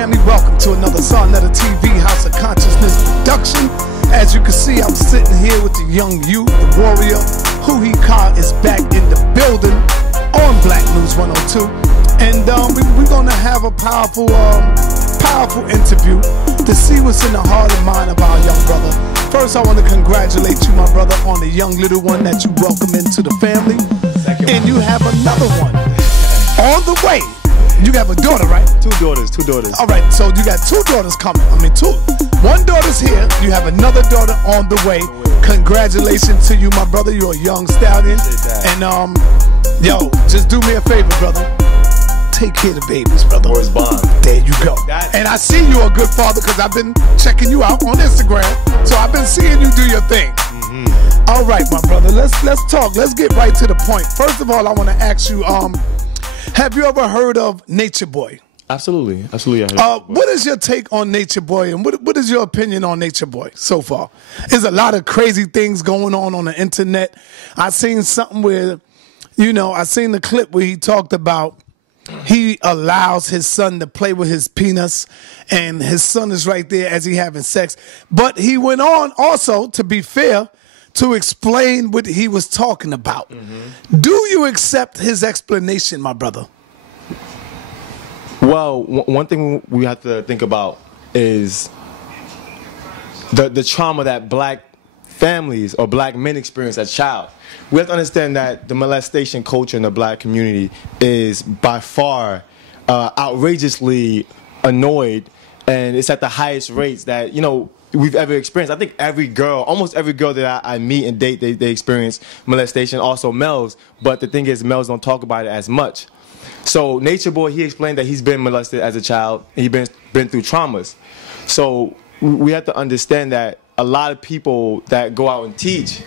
family, welcome to another Sonetta TV House of Consciousness production. As you can see, I'm sitting here with the young you, the warrior. Huuhi is back in the building on Black News 102. And we're gonna have a powerful interview to see what's in the heart and mind of our young brother. First, I want to congratulate you, my brother, on the young little one that you welcome into the family. And you have another one on the way. You have a daughter, right? Two daughters. All right, so you got two daughters coming. One daughter's here. You have another daughter on the way. Congratulations to you, my brother. You're a young stallion. And yo, just do me a favor, brother. Take care of the babies, brother. Where's Bond? There you go. And I see you're a good father because I've been checking you out on Instagram. So I've been seeing you do your thing. All right, my brother. Let's talk. Let's get right to the point. First of all, I want to ask you, have you ever heard of Nature Boy? Absolutely. What is your take on Nature Boy, and what is your opinion on Nature Boy so far? There's a lot of crazy things going on the internet. I seen something where, I seen the clip where he talked about he allows his son to play with his penis, and his son is right there as he having sex. But he went on also, to be fair, to explain what he was talking about. Do you accept his explanation, my brother? Well, one thing we have to think about is the trauma that black families or black men experience as a child. We have to understand that the molestation culture in the black community is by far outrageously annoyed, and it's at the highest rates that, we've ever experienced. I think almost every girl that I meet and date, they experience molestation, also males, but the thing is males don't talk about it as much. So Nature Boy, he explained that he's been molested as a child, and he's been through traumas. So we have to understand that a lot of people that go out and teach,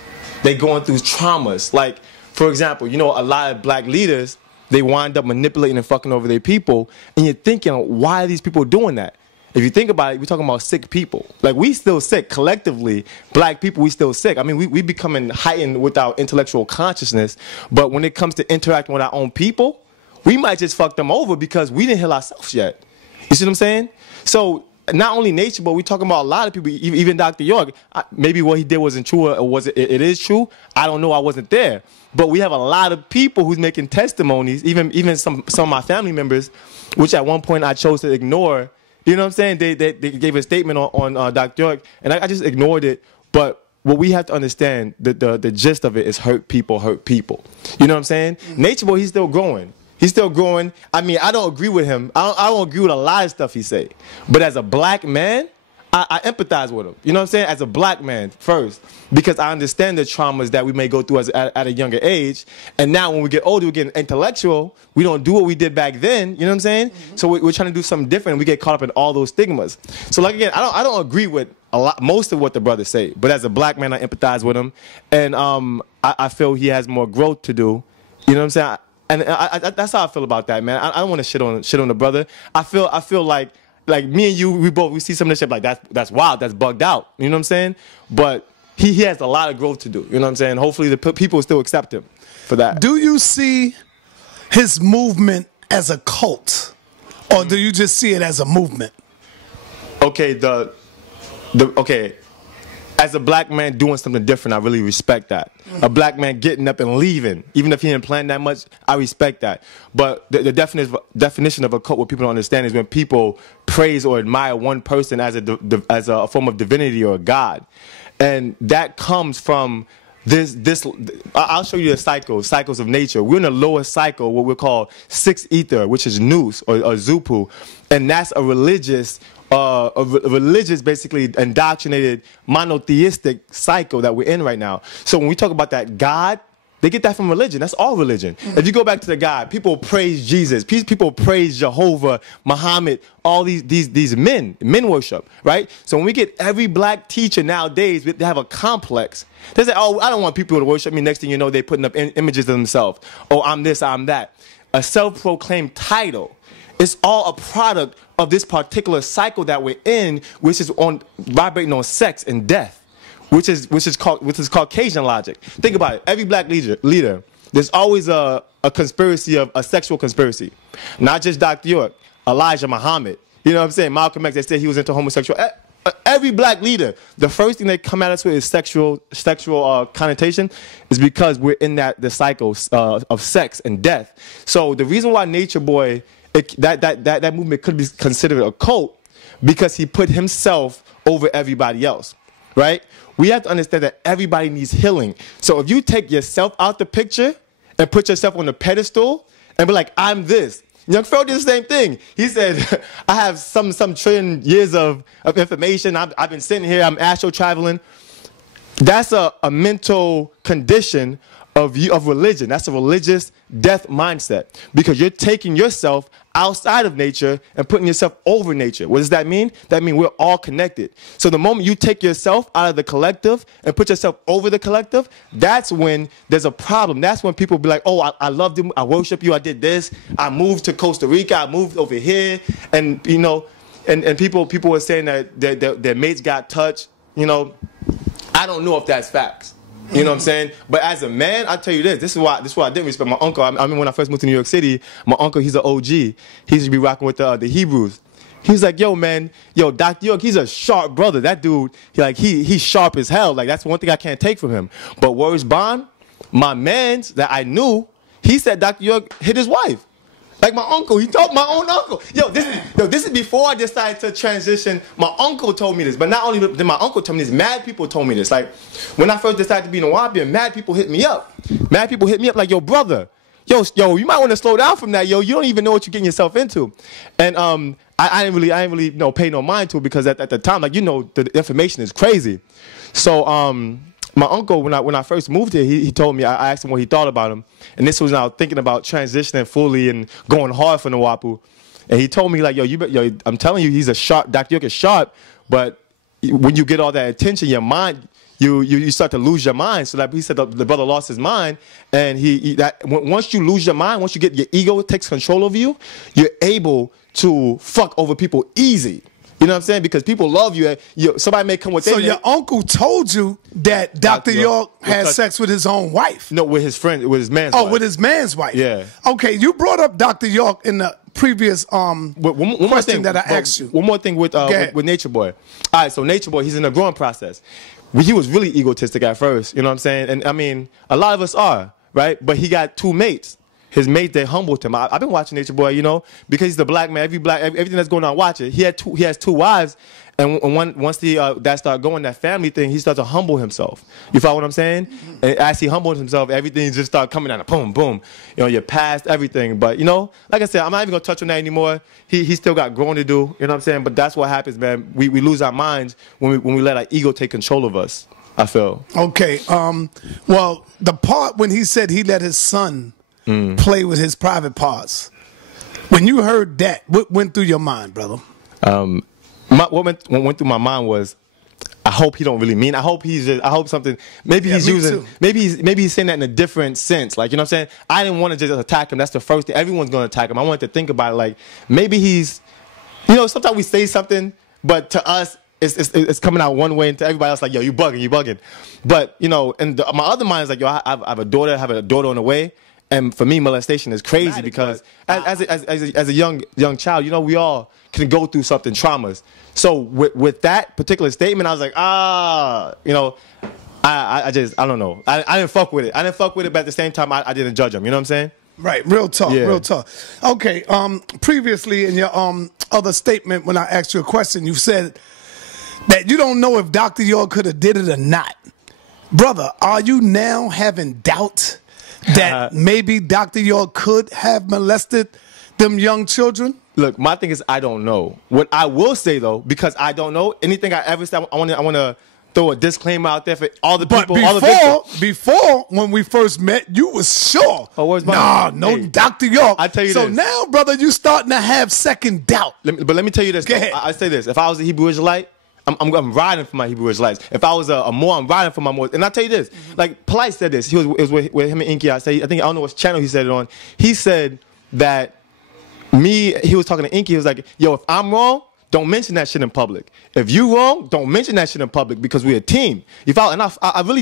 they going through traumas. Like, for example, a lot of black leaders, they wind up manipulating and fucking over their people, and you're thinking, why are these people doing that? If you think about it, we're talking about sick people. Like, we still sick. Collectively, black people, we still sick. I mean, we becoming heightened with our intellectual consciousness, but when it comes to interacting with our own people, we might just fuck them over because we didn't heal ourselves yet. You see what I'm saying? So, not only Nature, but we're talking about a lot of people, even Dr. York. Maybe what he did wasn't true, or was it is true? I don't know, I wasn't there. But we have a lot of people who's making testimonies, even some of my family members, which at one point I chose to ignore. You know what I'm saying? They gave a statement on Dr. York, and I just ignored it. But what we have to understand, the gist of it is hurt people hurt people. You know what I'm saying? Nature Boy, he's still growing. He's still growing. I mean, I don't agree with him. I don't agree with a lot of stuff he say. But as a black man, I empathize with him. You know what I'm saying? As a black man first, because I understand the traumas that we may go through at a younger age. And now when we get older, we're getting intellectual. We don't do what we did back then. You know what I'm saying? So we're trying to do something different, and we get caught up in all those stigmas. So like, again, I don't agree with most of what the brothers say. But as a black man, I empathize with him. And I feel he has more growth to do. You know what I'm saying? And that's how I feel about that, man. I don't want to shit on the brother. I feel like me and you, we see some of this shit like that's wild, that's bugged out. You know what I'm saying? But he has a lot of growth to do. You know what I'm saying? Hopefully the people still accept him for that. Do you see his movement as a cult, or do you just see it as a movement? Okay, okay. As a black man doing something different, I really respect that. A black man getting up and leaving, even if he didn't plan that much, I respect that. But the definition of a cult, what people don't understand, is when people praise or admire one person as a form of divinity or a god. And that comes from I'll show you the cycles of nature. We're in the lowest cycle, what we call sixth ether, which is Nous or Zupu. And that's a religious, basically indoctrinated monotheistic cycle that we're in right now. So when we talk about that God, they get that from religion. That's all religion. If you go back to the God, people praise Jesus. People praise Jehovah, Muhammad, all these men worship, right? So when we get every black teacher nowadays, they have a complex. They say, oh, I don't want people to worship me. Next thing you know, they're putting up images of themselves. Oh, I'm this, I'm that. A self-proclaimed title. It's all a product of this particular cycle that we're in, which is vibrating on sex and death. Which is Caucasian logic. Think about it. Every black leader, there's always a conspiracy, of a sexual conspiracy. Not just Dr. York, Elijah Muhammad. You know what I'm saying? Malcolm X, they said he was into homosexual. Every black leader, the first thing they come at us with is sexual connotation, is because we're in the cycle of sex and death. So the reason why Nature Boy, that movement could be considered a cult, because he put himself over everybody else, right? We have to understand that everybody needs healing. So if you take yourself out the picture and put yourself on the pedestal and be like, I'm this. Young Pharaoh did the same thing. He said, I have some trillion years of information. I've been sitting here. I'm astro traveling. That's a mental condition of religion. That's a religious death mindset, because you're taking yourself outside of nature and putting yourself over nature. What does that mean? That means we're all connected. So the moment you take yourself out of the collective and put yourself over the collective, that's when there's a problem. That's when people be like, oh, I loved you, I worship you, I did this, I moved to Costa Rica, I moved over here, and you know, and people were saying that their mates got touched. You know, I don't know if that's facts. You know what I'm saying? But as a man, I tell you this. This is why I didn't respect my uncle. I mean, when I first moved to New York City, my uncle, he's an OG. He used to be rocking with the Hebrews. He was like, yo, man, yo, Dr. York, he's a sharp brother. That dude, he's sharp as hell. Like, that's one thing I can't take from him. But Words Bond, my mans that I knew, he said Dr. York hit his wife. Like my uncle, he told my own uncle. This is before I decided to transition. My uncle told me this, but not only did my uncle tell me this, mad people told me this. Like, when I first decided to be in Nawabian, mad people hit me up. Mad people hit me up like, yo, brother, yo, you might want to slow down from that, yo. You don't even know what you're getting yourself into. And I didn't really pay no mind to it, because at the time, like, you know, the information is crazy. So my uncle, when I first moved here, he told me, I asked him what he thought about him. And this was when I was thinking about transitioning fully and going hard for Nawapu. And he told me, like, yo, I'm telling you, he's a sharp, Dr. York is sharp, but when you get all that attention, your mind, you start to lose your mind. So like he said, the brother lost his mind. And once you lose your mind, once you get your ego takes control of you, you're able to fuck over people easy. You know what I'm saying? Because people love you. Somebody may come with their So your uncle told you that Dr. York had sex with his own wife? No, with his friend, with his man's wife. Oh, with his man's wife. Yeah. Okay, you brought up Dr. York in the previous one more thing that I asked you. One more thing with Nature Boy. All right, so Nature Boy, he's in the growing process. He was really egotistic at first, you know what I'm saying? And I mean, a lot of us are, right? But he got two mates. His mate, they humbled him. I've been watching Nature Boy, you know, because he's a black man. Everything that's going on, watch it. He has two wives, and once that started going, that family thing, he started to humble himself. You follow what I'm saying? Mm-hmm. And as he humbled himself, everything just started coming out of boom, boom. You know, you're past everything. But you know, like I said, I'm not even gonna touch on that anymore. He still got growing to do. You know what I'm saying? But that's what happens, man. We lose our minds when we let our ego take control of us, I feel. Okay. Well, the part when he said he let his son play with his private parts. When you heard that, what went through your mind, brother? What went through my mind was, I hope he don't really mean. I hope something. Maybe he's using. Maybe he's saying that in a different sense. Like, you know what I'm saying? I didn't want to just attack him. That's the first thing. Everyone's going to attack him. I wanted to think about it. Like, maybe he's, you know, sometimes we say something, but to us, it's coming out one way, and to everybody else, like, yo, you bugging. But you know, and my other mind is like, yo, I have a daughter on the way. And for me, molestation is crazy because as a young child, you know, we all can go through something, traumas. So with that particular statement, I was like, you know, I don't know. I didn't fuck with it. I didn't fuck with it, but at the same time, I didn't judge him. You know what I'm saying? Right. Real talk. Yeah. Real talk. Okay. Previously in your other statement, when I asked you a question, you said that you don't know if Dr. York could have did it or not. Brother, are you now having doubt that maybe Dr. York could have molested them young children? Look, my thing is I don't know. What I will say, though, because I don't know, anything I ever said, I want to throw a disclaimer out there for all the people. But before, when we first met, you was sure. Oh, where's no, Dr. York. I tell you so this. Now, brother, you starting to have second doubt. But let me tell you this. Go ahead. I say this. If I was a Hebrew Israelite, I'm riding for my Hebrew Israelites. If I was a Moor, I'm riding for my Moors. And I'll tell you this. Like, Polite said this. It was with him and Inky. I don't know what channel he said it on. He said that he was talking to Inky. He was like, yo, if I'm wrong, don't mention that shit in public. If you wrong, don't mention that shit in public because we're a team. You follow? And I really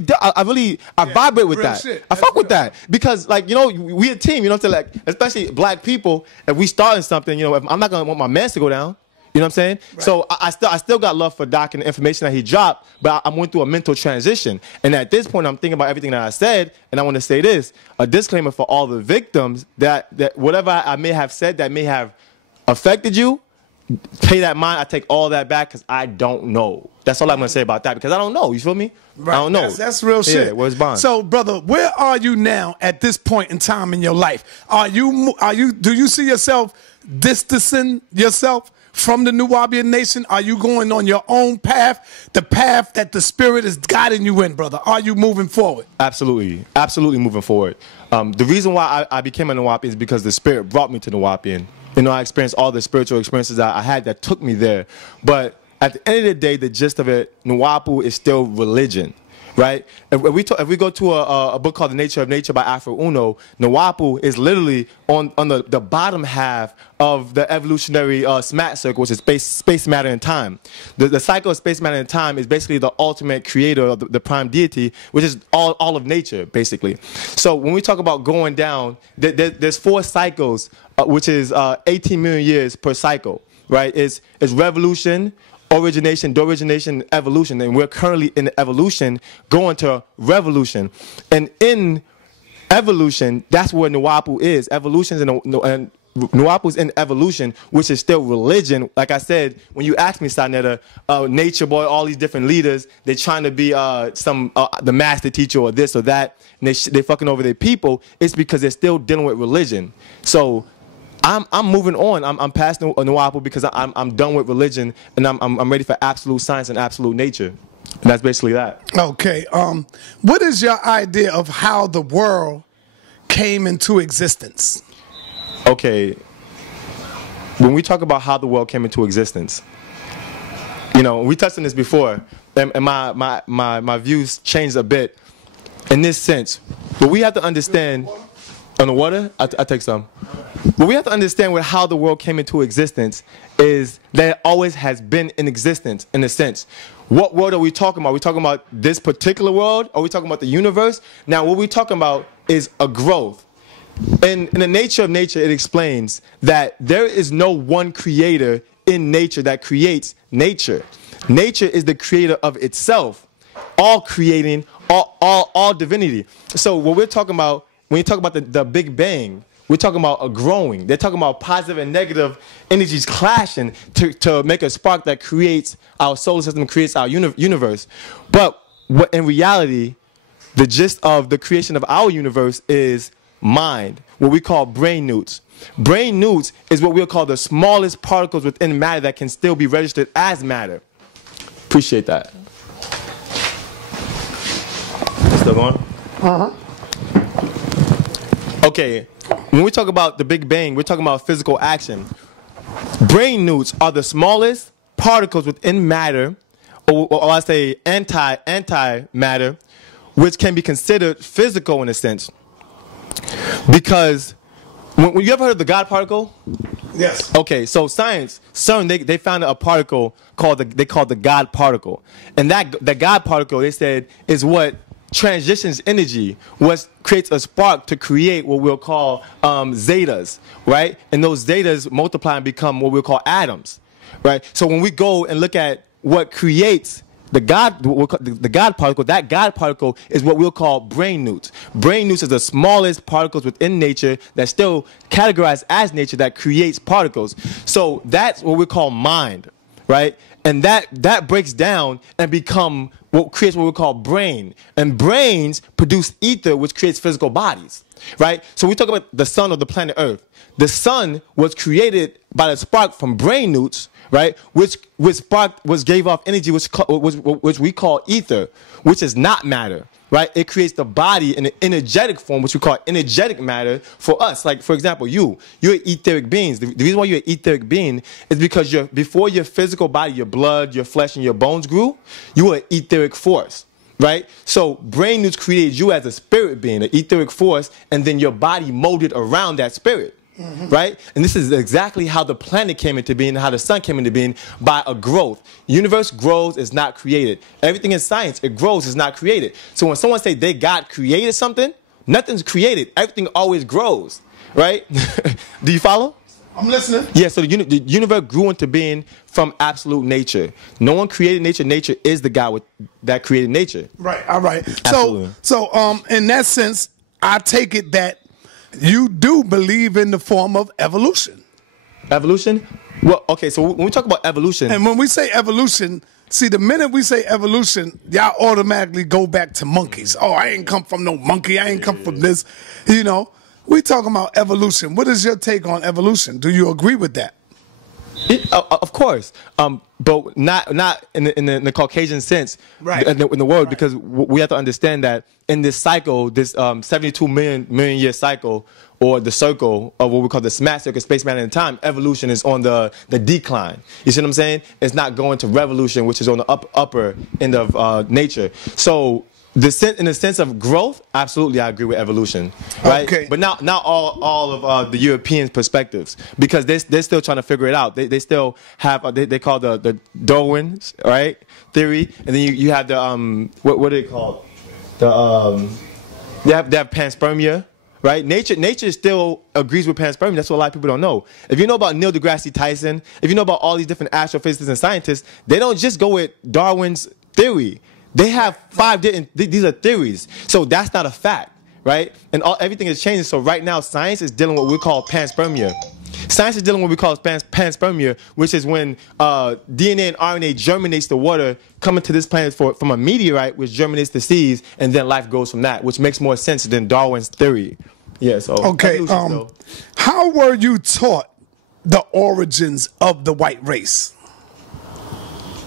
vibrate with that. Shit. I fuck with that because, like, you know, we a team. You know what I'm saying? Like, especially black people. If we starting something, you know, I'm not gonna want my mans to go down. You know what I'm saying? Right. So I still got love for Doc and the information that he dropped, but I went through a mental transition. And at this point, I'm thinking about everything that I said, and I want to say this, a disclaimer for all the victims that whatever I may have said that may have affected you, pay that mind. I take all that back because I don't know. That's all I'm going to say about that, because I don't know. You feel me? Right. I don't know. That's real shit. Yeah, where's Bond? So, brother, where are you now at this point in time in your life? Do you see yourself distancing yourself from the Nuwaubian Nation? Are you going on your own path, the path that the Spirit is guiding you in, brother? Are you moving forward? Absolutely. Absolutely moving forward. The reason why I became a Nuwaubian is because the Spirit brought me to Nuwaubian. You know, I experienced all the spiritual experiences that I had that took me there. But at the end of the day, the gist of it, Nuwaubu is still religion. Right? If we go to a book called The Nature of Nature by Afro Uno, Nuwaubu is literally on the bottom half of the evolutionary SMAT circle, which is space, matter, and time. The cycle of space, matter, and time is basically the ultimate creator of the prime deity, which is all of nature, basically. So when we talk about going down, there's 4 cycles, which is 18 million years per cycle. Right? It's revolution, origination, de-origination, evolution, and we're currently in the evolution going to revolution. And in evolution, that's where Nuwaubu is. Evolution and Nuwaubu's in evolution, which is still religion. Like I said, when you ask me, Sanetta, Nature Boy, all these different leaders, they're trying to be the master teacher or this or that, and they fucking over their people. It's because they're still dealing with religion. So I'm moving on. I'm past Nuwaubu because I'm done with religion, and I'm ready for absolute science and absolute nature. And that's basically that. Okay. What is your idea of how the world came into existence? Okay. When we talk about how the world came into existence, you know, we touched on this before, and my views changed a bit in this sense. But we have to understand. On the water? I take some. What we have to understand with how the world came into existence is that it always has been in existence, in a sense. What world are we talking about? Are we talking about this particular world? Are we talking about the universe? Now, what we're talking about is a growth. In the nature of nature, it explains that there is no one creator in nature that creates nature. Nature is the creator of itself, all creating, all divinity. So what we're talking about, when you talk about the Big Bang, we're talking about a growing. They're talking about positive and negative energies clashing to make a spark that creates our solar system, creates our universe. But in reality, the gist of the creation of our universe is mind, what we call brain newts. Brain newts is what we'll call the smallest particles within matter that can still be registered as matter. Appreciate that. Still going? Uh-huh. Okay, when we talk about the Big Bang, we're talking about physical action. Brain newts are the smallest particles within matter, or I say anti-matter, which can be considered physical in a sense. Because when you ever heard of the God particle? Yes. Okay, so CERN, they found a particle called the God particle, and the God particle, they said, is what transitions energy, what creates a spark to create what we'll call zetas, right? And those zetas multiply and become what we'll call atoms, right? So when we go and look at what creates the God particle, that God particle is what we'll call brain newts. Brain newts is the smallest particles within nature that's still categorized as nature that creates particles. So that's what we call mind, right? And that breaks down and become what creates what we call brain. And brains produce ether, which creates physical bodies, right? So we talk about the sun or the planet Earth. The sun was created by the spark from brain newts, right? Which gave off energy, which we call ether, which is not matter, right? It creates the body in an energetic form, which we call energetic matter for us. Like, for example, you're etheric beings. The reason why you're an etheric being is because before your physical body, your blood, your flesh, and your bones grew, you were an etheric force, right? So brain newts created you as a spirit being, an etheric force, and then your body molded around that spirit. Mm-hmm. Right? And this is exactly how the planet came into being, how the sun came into being, by a growth. Universe grows, is not created. Everything in science, it grows, is not created. So when someone say God created something, nothing's created. Everything always grows. Right? Do you follow? I'm listening. Yeah, so the universe grew into being from absolute nature. No one created nature. Nature is the God that created nature. Right. All right. Absolutely. So in that sense, I take it that you do believe in the form of evolution. Evolution? Well, okay, so when we talk about evolution... And when we say evolution, see, the minute we say evolution, y'all automatically go back to monkeys. Oh, I ain't come from no monkey. I ain't come from this. You know, we talking about evolution. What is your take on evolution? Do you agree with that? Of course, but not in the Caucasian sense, right. in the world, because we have to understand that in this cycle, this 72 million year cycle, or the circle of what we call the smash circle, space, matter, and time, evolution is on the decline. You see what I'm saying? It's not going to revolution, which is on the upper end of nature. So in the sense of growth, absolutely, I agree with evolution, right? Okay. But not all of the Europeans' perspectives, because they're still trying to figure it out. They still have they call the Darwin's right theory, and then you have the what are they called? They have panspermia. Right? Nature still agrees with panspermia. That's what a lot of people don't know. If you know about Neil deGrasse Tyson, if you know about all these different astrophysicists and scientists, they don't just go with Darwin's theory. They have 5 different, these are theories. So that's not a fact, right? And everything is changing. So right now, science is dealing with what we call panspermia. Science is dealing with what we call panspermia, which is when DNA and RNA germinates the water coming to this planet from a meteorite, which germinates the seeds, and then life goes from that, which makes more sense than Darwin's theory. Yeah, so... Okay, how were you taught the origins of the white race?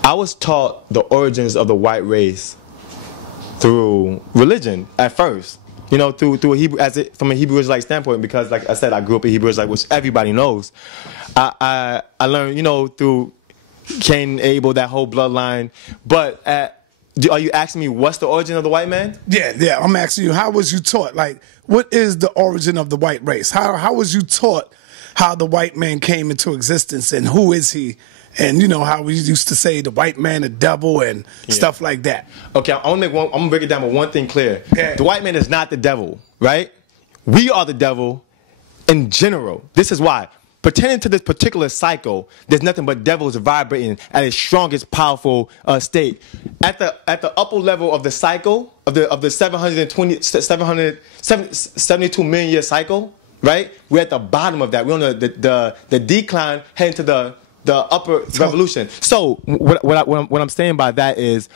I was taught the origins of the white race through religion at first. You know, through a Hebrew, from a Hebrew Israelite standpoint, because like I said, I grew up in Hebrew Israelite, which everybody knows. I learned, you know, through Cain, Abel, that whole bloodline. But are you asking me what's the origin of the white man? Yeah. I'm asking you, how was you taught? Like, what is the origin of the white race? How was you taught how the white man came into existence, and who is he? And you know how we used to say the white man, the devil, and stuff like that. Okay, I'm gonna break it down with one thing clear. Okay. The white man is not the devil, right? We are the devil in general. This is why. Pertaining to this particular cycle, there's nothing but devils vibrating at its strongest, powerful state. At the upper level of the cycle of the 772 million year cycle, right? We're at the bottom of that. We're on the decline, heading to the upper revolution. So what I'm saying by that is,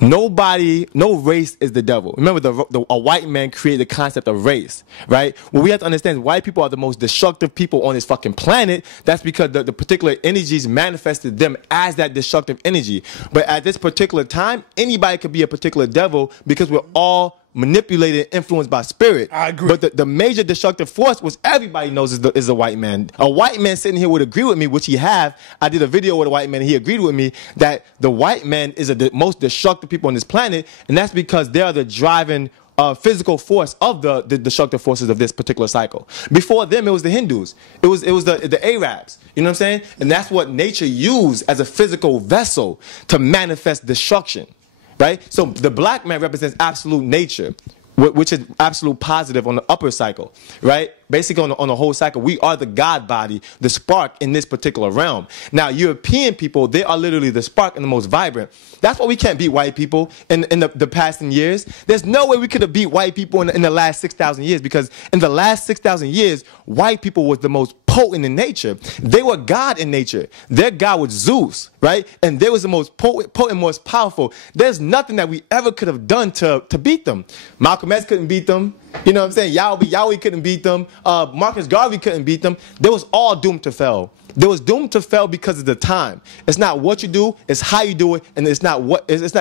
no race is the devil. Remember, a white man created the concept of race, right? What we have to understand is white people are the most destructive people on this fucking planet. That's because the particular energies manifested them as that destructive energy. But at this particular time, anybody could be a particular devil, because we're all manipulated, influenced by spirit. I agree. But the major destructive force, which everybody knows, is a white man. A white man sitting here would agree with me, which he have. I did a video with a white man, and he agreed with me that the white man is the most destructive people on this planet, and that's because they are the driving physical force of the destructive forces of this particular cycle. Before them, it was the Hindus. It was the Arabs. You know what I'm saying? And that's what nature used as a physical vessel to manifest destruction. Right? So the black man represents absolute nature, which is absolute positive on the upper cycle, right? Basically on the whole cycle, we are the God body, the spark in this particular realm. Now, European people, they are literally the spark and the most vibrant. That's why we can't beat white people in the past years. There's no way we could have beat white people in the last 6,000 years, because in the last 6,000 years, white people was the most potent in nature. They were God in nature. Their God was Zeus, right? And they was the most potent, most powerful. There's nothing that we ever could have done to beat them. Malcolm X couldn't beat them. You know what I'm saying? Yahweh couldn't beat them. Marcus Garvey couldn't beat them. They was all doomed to fail. They was doomed to fail because of the time. It's not what you do, it's how you do it, and it's not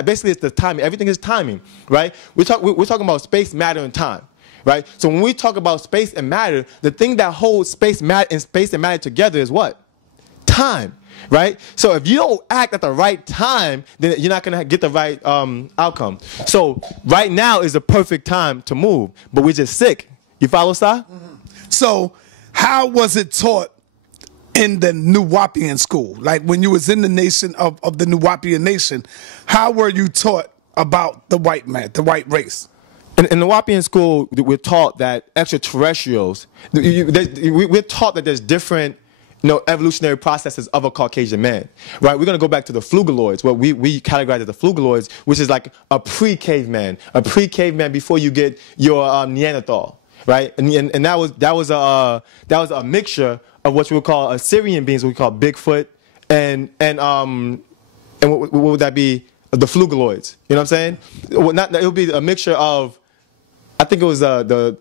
basically it's the timing. Everything is timing, right? We're talking about space, matter, and time. Right? So when we talk about space and matter, the thing that holds space and matter together is what? Time. Right? So if you don't act at the right time, then you're not going to get the right outcome. So right now is the perfect time to move, but we're just sick. You follow, Sa? Mm-hmm. So how was it taught in the Nuwaubian school? Like when you was in the nation of the Nuwaubian nation, how were you taught about the white man, the white race? In the Nuwaubian school, we're taught that extraterrestrials, we're taught that there's different evolutionary processes of a Caucasian man, right? We're going to go back to the flugaloids, where we categorize as the flugaloids, which is like a pre-caveman before you get your Neanderthal, right? And that was a mixture of what we would call Assyrian beings, what we call Bigfoot, and what would that be? The flugaloids. You know what I'm saying? Well, it would be a mixture of, I think it was the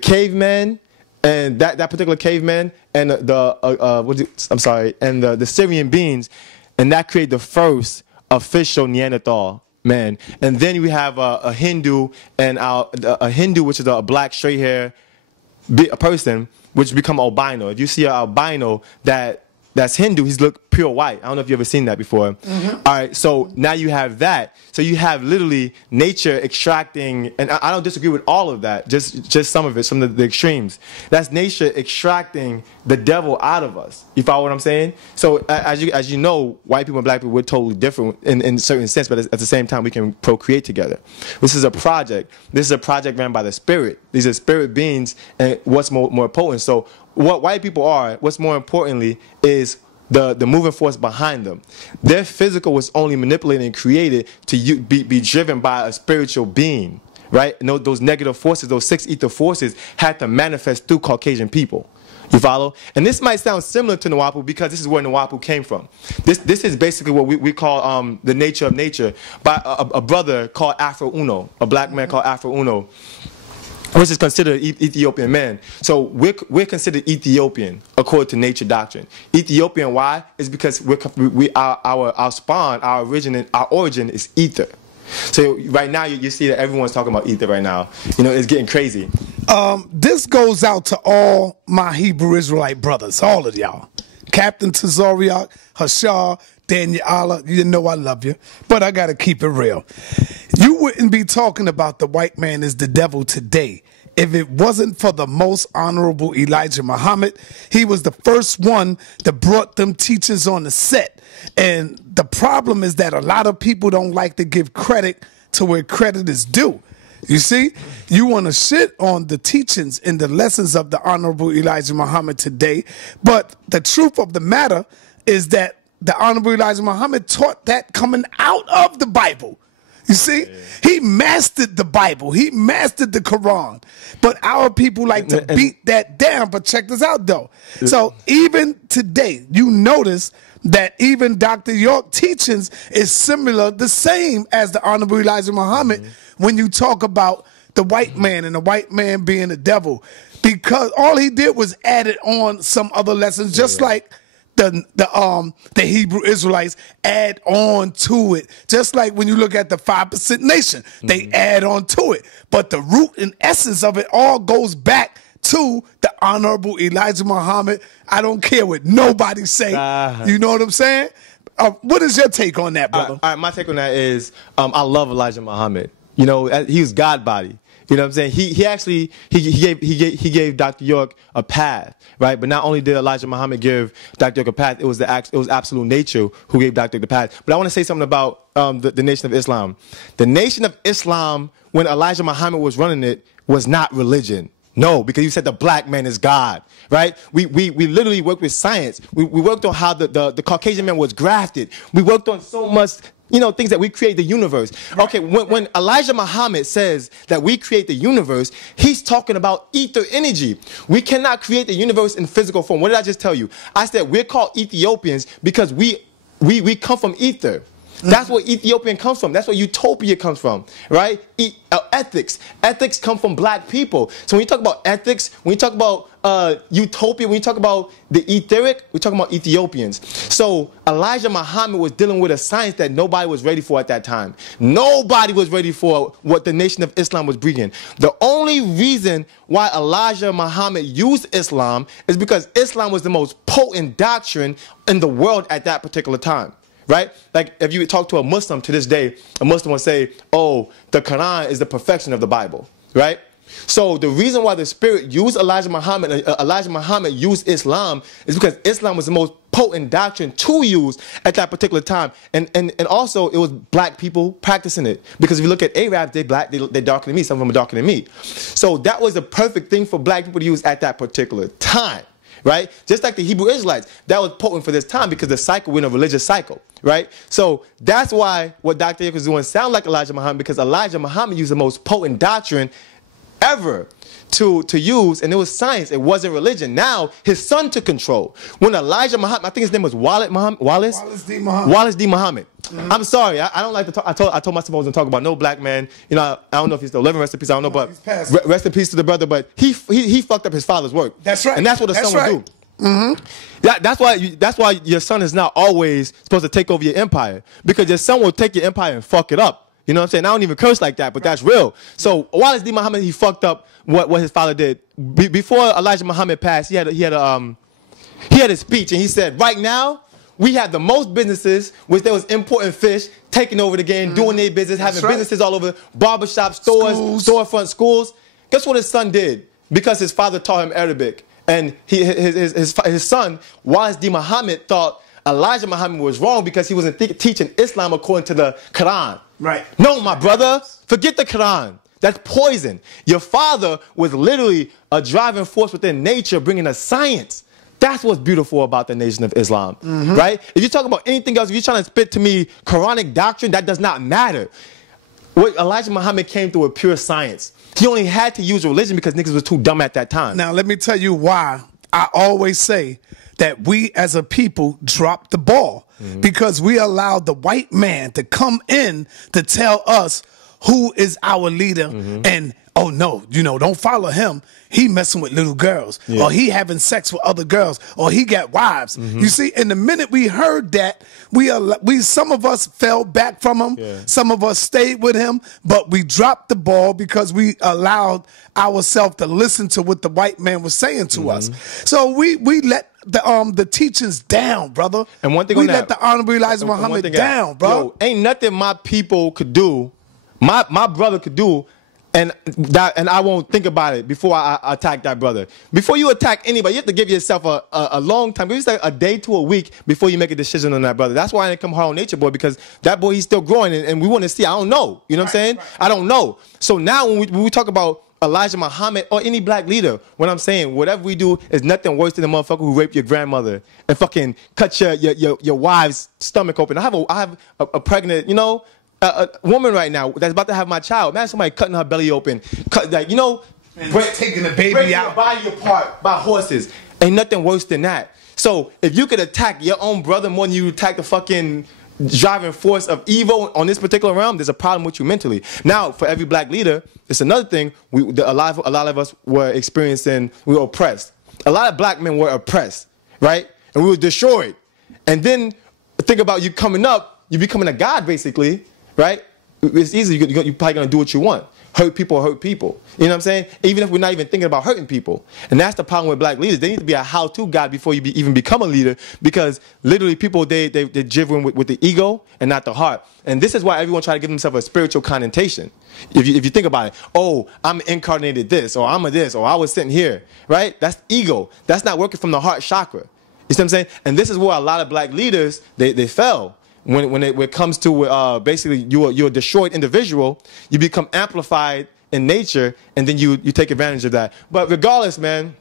caveman, and that particular caveman, and the Syrian beings, and that created the first official Neanderthal man. And then we have a Hindu, and a Hindu, which is a black straight hair person, which become albino. If you see an albino that's Hindu, he's look pure white. I don't know if you've ever seen that before. All right, so now you have that. So you have literally nature extracting, and I don't disagree with all of that, just some of it, some of the extremes. That's nature extracting the devil out of us. You follow what I'm saying? So as you know, white people and black people, we're totally different in a certain sense, but at the same time, we can procreate together. This is a project. This is a project ran by the spirit. These are spirit beings, and what's more potent. So what white people are, what's more importantly, is the moving force behind them. Their physical was only manipulated and created to be driven by a spiritual being, right? And those negative forces, those 6 ether forces, had to manifest through Caucasian people. You follow? And this might sound similar to Nawapu because this is where Nawapu came from. This is basically what we call the nature of nature, by a brother called Afro Uno, a black man called Afro Uno, which is considered Ethiopian man. So we're considered Ethiopian according to nature doctrine. Ethiopian, why? Is because our spawn, our origin is ether. So right now you see that everyone's talking about ether right now. It's getting crazy. This goes out to all my Hebrew Israelite brothers, all of y'all. Captain Tazariak, Hashar, Daniel Allah, you know I love you, but I got to keep it real. You wouldn't be talking about the white man as the devil today if it wasn't for the most honorable Elijah Muhammad. He was the first one that brought them teachers on the set. And the problem is that a lot of people don't like to give credit to where credit is due. You see, you want to shit on the teachings and the lessons of the Honorable Elijah Muhammad today, but the truth of the matter is that the Honorable Elijah Muhammad taught that coming out of the Bible. You see, he mastered the Bible. He mastered the Quran. But our people like to beat that down. But check this out, though. So even today, you notice that even Dr. York teachings is similar, the same as the Honorable Elijah Muhammad when you talk about the white man and the white man being the devil. Because all he did was added on some other lessons, just like the Hebrew Israelites add on to it. Just like when you look at the 5% nation, they add on to it. But the root and essence of it all goes back to the Honorable Elijah Muhammad. I don't care what nobody say. You know what I'm saying? What is your take on that, brother? All right, my take on that is I love Elijah Muhammad. He was God body. You know what I'm saying? He actually gave Dr. York a path, right? But not only did Elijah Muhammad give Dr. York a path, it was absolute nature who gave Dr. York the path. But I want to say something about the Nation of Islam. The Nation of Islam, when Elijah Muhammad was running it, was not religion. No, because you said the black man is God, right? We literally worked with science. We worked on how the Caucasian man was grafted. We worked on so much, things that we create the universe. Okay, when Elijah Muhammad says that we create the universe, he's talking about ether energy. We cannot create the universe in physical form. What did I just tell you? I said we're called Ethiopians because we come from ether. That's where Ethiopian comes from. That's where utopia comes from, right? Ethics. Ethics come from black people. So when you talk about ethics, when you talk about utopia, when you talk about the etheric, we're talking about Ethiopians. So Elijah Muhammad was dealing with a science that nobody was ready for at that time. Nobody was ready for what the Nation of Islam was bringing. The only reason why Elijah Muhammad used Islam is because Islam was the most potent doctrine in the world at that particular time. Right? Like if you talk to a Muslim to this day, a Muslim will say, oh, the Quran is the perfection of the Bible. Right? So the reason why the Spirit used Elijah Muhammad used Islam is because Islam was the most potent doctrine to use at that particular time. And also it was black people practicing it. Because if you look at Arabs, they're black, they're darker than me. Some of them are darker than me. So that was the perfect thing for black people to use at that particular time. right? Just like the Hebrew Israelites, that was potent for this time because the cycle, we're in a religious cycle, right? So that's why what Dr. Yek was doing sound like Elijah Muhammad, because Elijah Muhammad used the most potent doctrine ever to use, and it was science. It wasn't religion. Now his son took control. When Elijah Muhammad, I think his name was Wallace D. Muhammad. Mm-hmm. I'm sorry, I don't like to talk. I told myself I wasn't talking about no black man. You know, I don't know if he's still living. Rest in peace. I don't know, but rest in peace to the brother. But he fucked up his father's work. That's right, and that's what a son would do. Mm-hmm. That's why your son is not always supposed to take over your empire, because your son will take your empire and fuck it up. You know what I'm saying? I don't even curse like that, but that's real. So Wallace D. Muhammad, he fucked up what his father did. Before Elijah Muhammad passed, he had a speech, and he said, right now, we have the most businesses, which there was importing fish, taking over the game, doing their business, having businesses all over, barbershops, stores, storefront, schools. Guess what his son did? Because his father taught him Arabic. And his son, Wallace D. Muhammad, thought Elijah Muhammad was wrong because he wasn't teaching Islam according to the Quran. Right. No, my brother, forget the Quran. That's poison. Your father was literally a driving force within nature, bringing us science. That's what's beautiful about the Nation of Islam, right? If you talk about anything else, if you're trying to spit to me Quranic doctrine, that does not matter. What Elijah Muhammad came through with pure science. He only had to use religion because niggas was too dumb at that time. Now, let me tell you why I always say that we as a people dropped the ball. Because we allowed the white man to come in to tell us who is our leader and, oh no, you know, don't follow him. He messing with little girls, or he having sex with other girls, or he got wives. You see, in the minute we heard that, some of us fell back from him, some of us stayed with him, but we dropped the ball because we allowed ourselves to listen to what the white man was saying to us. So we let the teachings down, brother. And one thing we let the Honorable Elijah Muhammad down, bro. Yo, ain't nothing my people could do, my brother could do, and I won't think about it before I attack that brother. Before you attack anybody, you have to give yourself a long time, maybe like a day to a week before you make a decision on that brother. That's why I didn't come hard on Nature Boy, because that boy, he's still growing, and we want to see. I don't know. You know what I'm saying? I don't know. So now when we talk about Elijah Muhammad or any black leader, what I'm saying, whatever we do is nothing worse than the motherfucker who raped your grandmother and fucking cut your wife's stomach open. I have a pregnant, you know, a woman right now that's about to have my child. Imagine somebody cutting her belly open, like, you know, taking the baby out, body apart by horses. Ain't nothing worse than that. So if you could attack your own brother more than you attack the fucking driving force of evil on this particular realm, there's a problem with you mentally. Now, for every black leader, it's another thing. A lot of us were experiencing, we were oppressed. A lot of black men were oppressed, right? And we were destroyed. And then think about you coming up, you becoming a god, basically, right? It's easy. You're probably going to do what you want. Hurt people, hurt people. You know what I'm saying? Even if we're not even thinking about hurting people. And that's the problem with black leaders. They need to be a how-to guy before you even become a leader, because literally people, they're jibbering with the ego and not the heart. And this is why everyone try to give themselves a spiritual connotation. If you think about it, oh, I'm incarnated this, or I'm a this, or I was sitting here, right? That's ego. That's not working from the heart chakra. You see what I'm saying? And this is where a lot of black leaders, they fell. When it comes to basically you're a destroyed individual, you become amplified in nature, and then you take advantage of that. But regardless, man,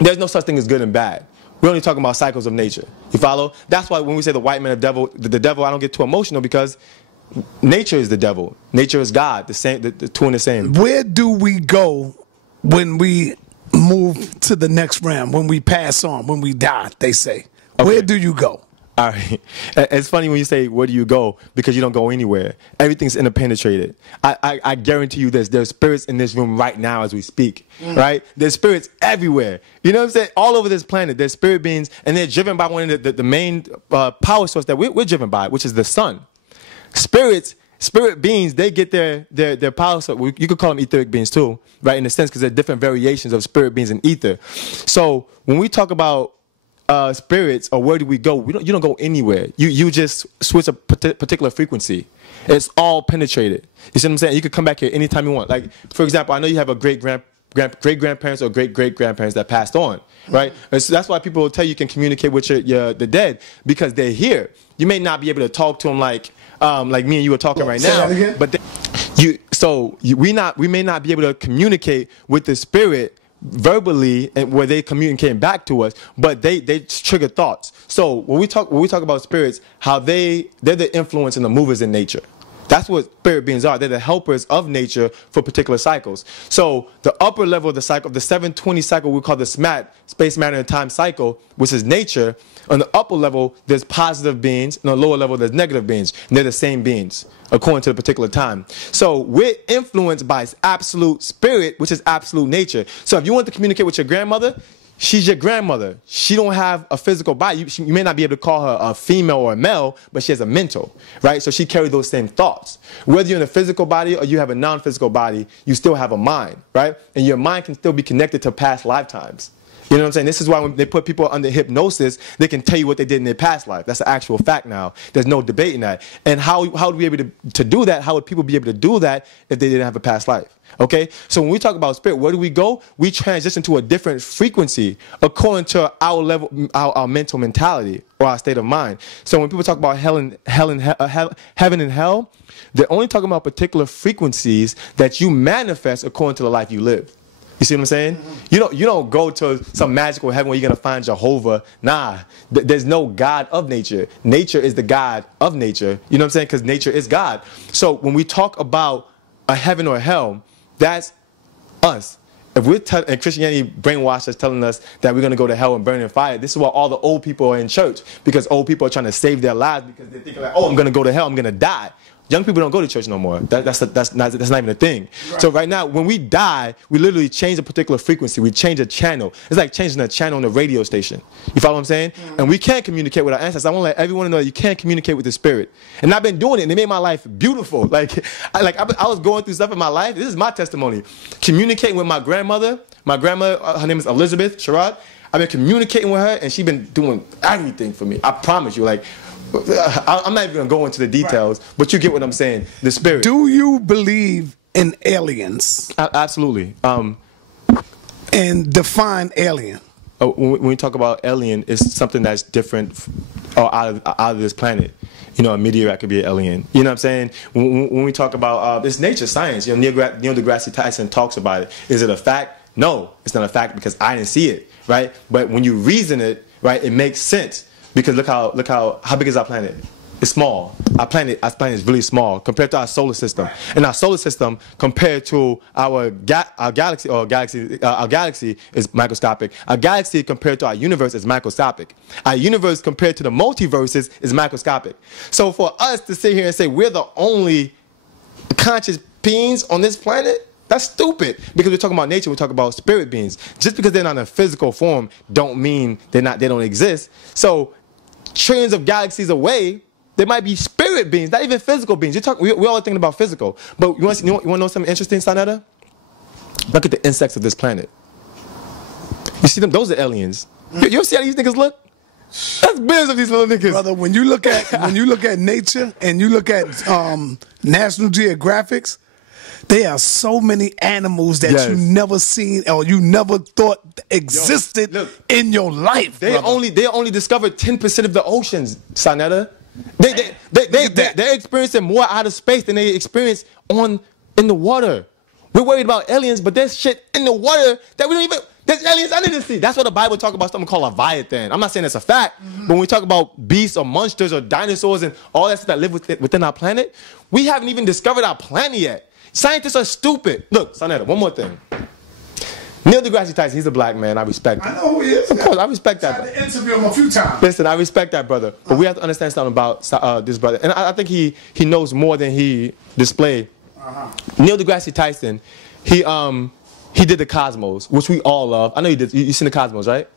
there's no such thing as good and bad. We're only talking about cycles of nature. You follow? That's why when we say the white man, the devil, I don't get too emotional, because nature is the devil. Nature is God. The same, the two in the same. Where do we go when we move to the next round? When we pass on? When we die? They say. Okay. Where do you go? All right. It's funny when you say, where do you go? Because you don't go anywhere. Everything's interpenetrated. I guarantee you this. There's spirits in this room right now as we speak, right? There's spirits everywhere. You know what I'm saying? All over this planet, there's spirit beings, and they're driven by one of the main power source that we're driven by, which is the sun. Spirit beings, they get their power source. You could call them etheric beings too, right? In a sense, because they're different variations of spirit beings and ether. So when we talk about spirits, or where do we go? You don't go anywhere. You just switch a particular frequency. It's all penetrated. You see what I'm saying? You could come back here anytime you want. Like, for example, I know you have a great grandparents or great grandparents that passed on, right? And so that's why people will tell you can communicate with the dead, because they're here. You may not be able to talk to them like me and you are talking right now, but we may not be able to communicate with the spirit verbally and where they communicate back to us, but they trigger thoughts. So when we talk about spirits, how they're the influence and the movers in nature. That's what spirit beings are. They're the helpers of nature for particular cycles. So the upper level of the cycle, the 720 cycle, we call the SMAT, space, matter, and time cycle, which is nature. On the upper level, there's positive beings. And on the lower level, there's negative beings. And they're the same beings, according to the particular time. So we're influenced by absolute spirit, which is absolute nature. So if you want to communicate with your grandmother, she's your grandmother. She don't have a physical body. You may not be able to call her a female or a male, but she has a mental, right? So she carries those same thoughts. Whether you're in a physical body or you have a non-physical body, you still have a mind, right? And your mind can still be connected to past lifetimes. You know what I'm saying? This is why when they put people under hypnosis, they can tell you what they did in their past life. That's an actual fact now. There's no debating that. And how would we be able to do that? How would people be able to do that if they didn't have a past life? Okay? So when we talk about spirit, where do we go? We transition to a different frequency according to our level, our mental mentality or our state of mind. So when people talk about heaven and hell, they're only talking about particular frequencies that you manifest according to the life you live. You see what I'm saying? Mm-hmm. You don't go to some magical heaven where you're going to find Jehovah. Nah, there's no God of nature. Nature is the God of nature. You know what I'm saying? Because nature is God. So when we talk about a heaven or hell, that's us. If we're and Christianity brainwashed us telling us that we're going to go to hell and burn in fire, this is why all the old people are in church, because old people are trying to save their lives because they're thinking like, oh, I'm going to go to hell, I'm going to die. Young people don't go to church no more. That's not even a thing. Right. So right now, when we die, we literally change a particular frequency. We change a channel. It's like changing a channel on a radio station. You follow what I'm saying? Mm-hmm. And we can't communicate with our ancestors. I want to let everyone know that you can't communicate with the spirit. And I've been doing it, and it made my life beautiful. Like I was going through stuff in my life. This is my testimony. Communicating with my grandmother. My grandmother, her name is Elizabeth Sherrod. I've been communicating with her, and she's been doing everything for me. I promise you, like. I'm not even going to go into the details, right. But you get what I'm saying. The spirit. Do you believe in aliens? Absolutely. And define alien. When we talk about alien, it's something that's different or out of this planet. You know, a meteorite could be an alien. You know what I'm saying? When we talk about it's nature, science, you know, Neil deGrasse Tyson talks about it. Is it a fact? No, it's not a fact because I didn't see it, right? But when you reason it, right, it makes sense. Because look how big is our planet? It's small. Our planet is really small compared to our solar system. Right. And our solar system compared to our galaxy is microscopic. Our galaxy compared to our universe is microscopic. Our universe compared to the multiverses is microscopic. So for us to sit here and say we're the only conscious beings on this planet, that's stupid, because we're talking about nature, we're talking about spirit beings. Just because they're not in a physical form don't mean they don't exist. So trillions of galaxies away, there might be spirit beings, not even physical beings. We're all thinking about physical. But you want to know something interesting, Sanetta? Look at the insects of this planet. You see them? Those are aliens. You ever see how these niggas look? That's billions of these little niggas. Brother, when you look at nature and you look at National Geographics, there are so many animals that you never seen or you never thought existed in your life. They only discovered 10% of the oceans, Sanetta. They're experiencing more out of space than they experience in the water. We're worried about aliens, but there's shit in the water that we don't even. There's aliens under the sea. That's what the Bible talks about, something called Leviathan. I'm not saying it's a fact, but when we talk about beasts or monsters or dinosaurs and all that stuff that live within our planet, we haven't even discovered our planet yet. Scientists are stupid. Look, Sanetta, one more thing. Neil deGrasse Tyson, he's a black man. I respect him. I know who he is. Of course, I respect that. I had to interview him a few times. Listen, I respect that brother. But we have to understand something about this brother. And I think he knows more than he displayed. Neil deGrasse Tyson, he did the Cosmos, which we all love. I know you did. You seen the Cosmos, right?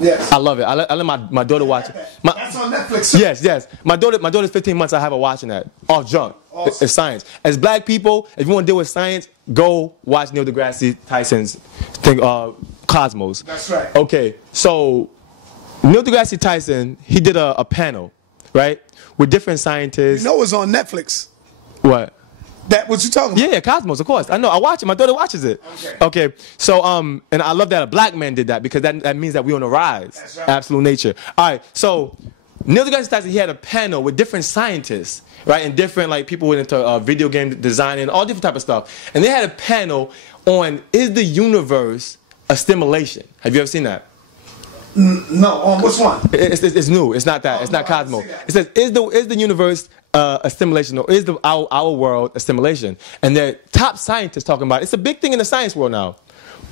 Yes. I love it. I let my daughter watch it. That's on Netflix. Yes. My daughter's 15 months. I have her watching that. Off junk. Awesome. It's science. As black people, if you want to deal with science, go watch Neil deGrasse Tyson's thing, Cosmos. That's right. Okay, so Neil deGrasse Tyson, he did a panel, right, with different scientists. You know it's on Netflix. What? That what you talking about? Yeah, Cosmos, of course. I know. I watch it. My daughter watches it. Okay. So and I love that a black man did that because that means that we're on the rise. That's right. Absolute nature. All right. So Neil deGrasse Tyson, he had a panel with different scientists, right, and different like people into video game design and all different type of stuff. And they had a panel on is the universe assimilation. Have you ever seen that? No, on which one? It's new. It's not that. It's not Cosmo. It says, is the universe assimilation, or is our world assimilation? And the top scientists talking about it. It's a big thing in the science world now.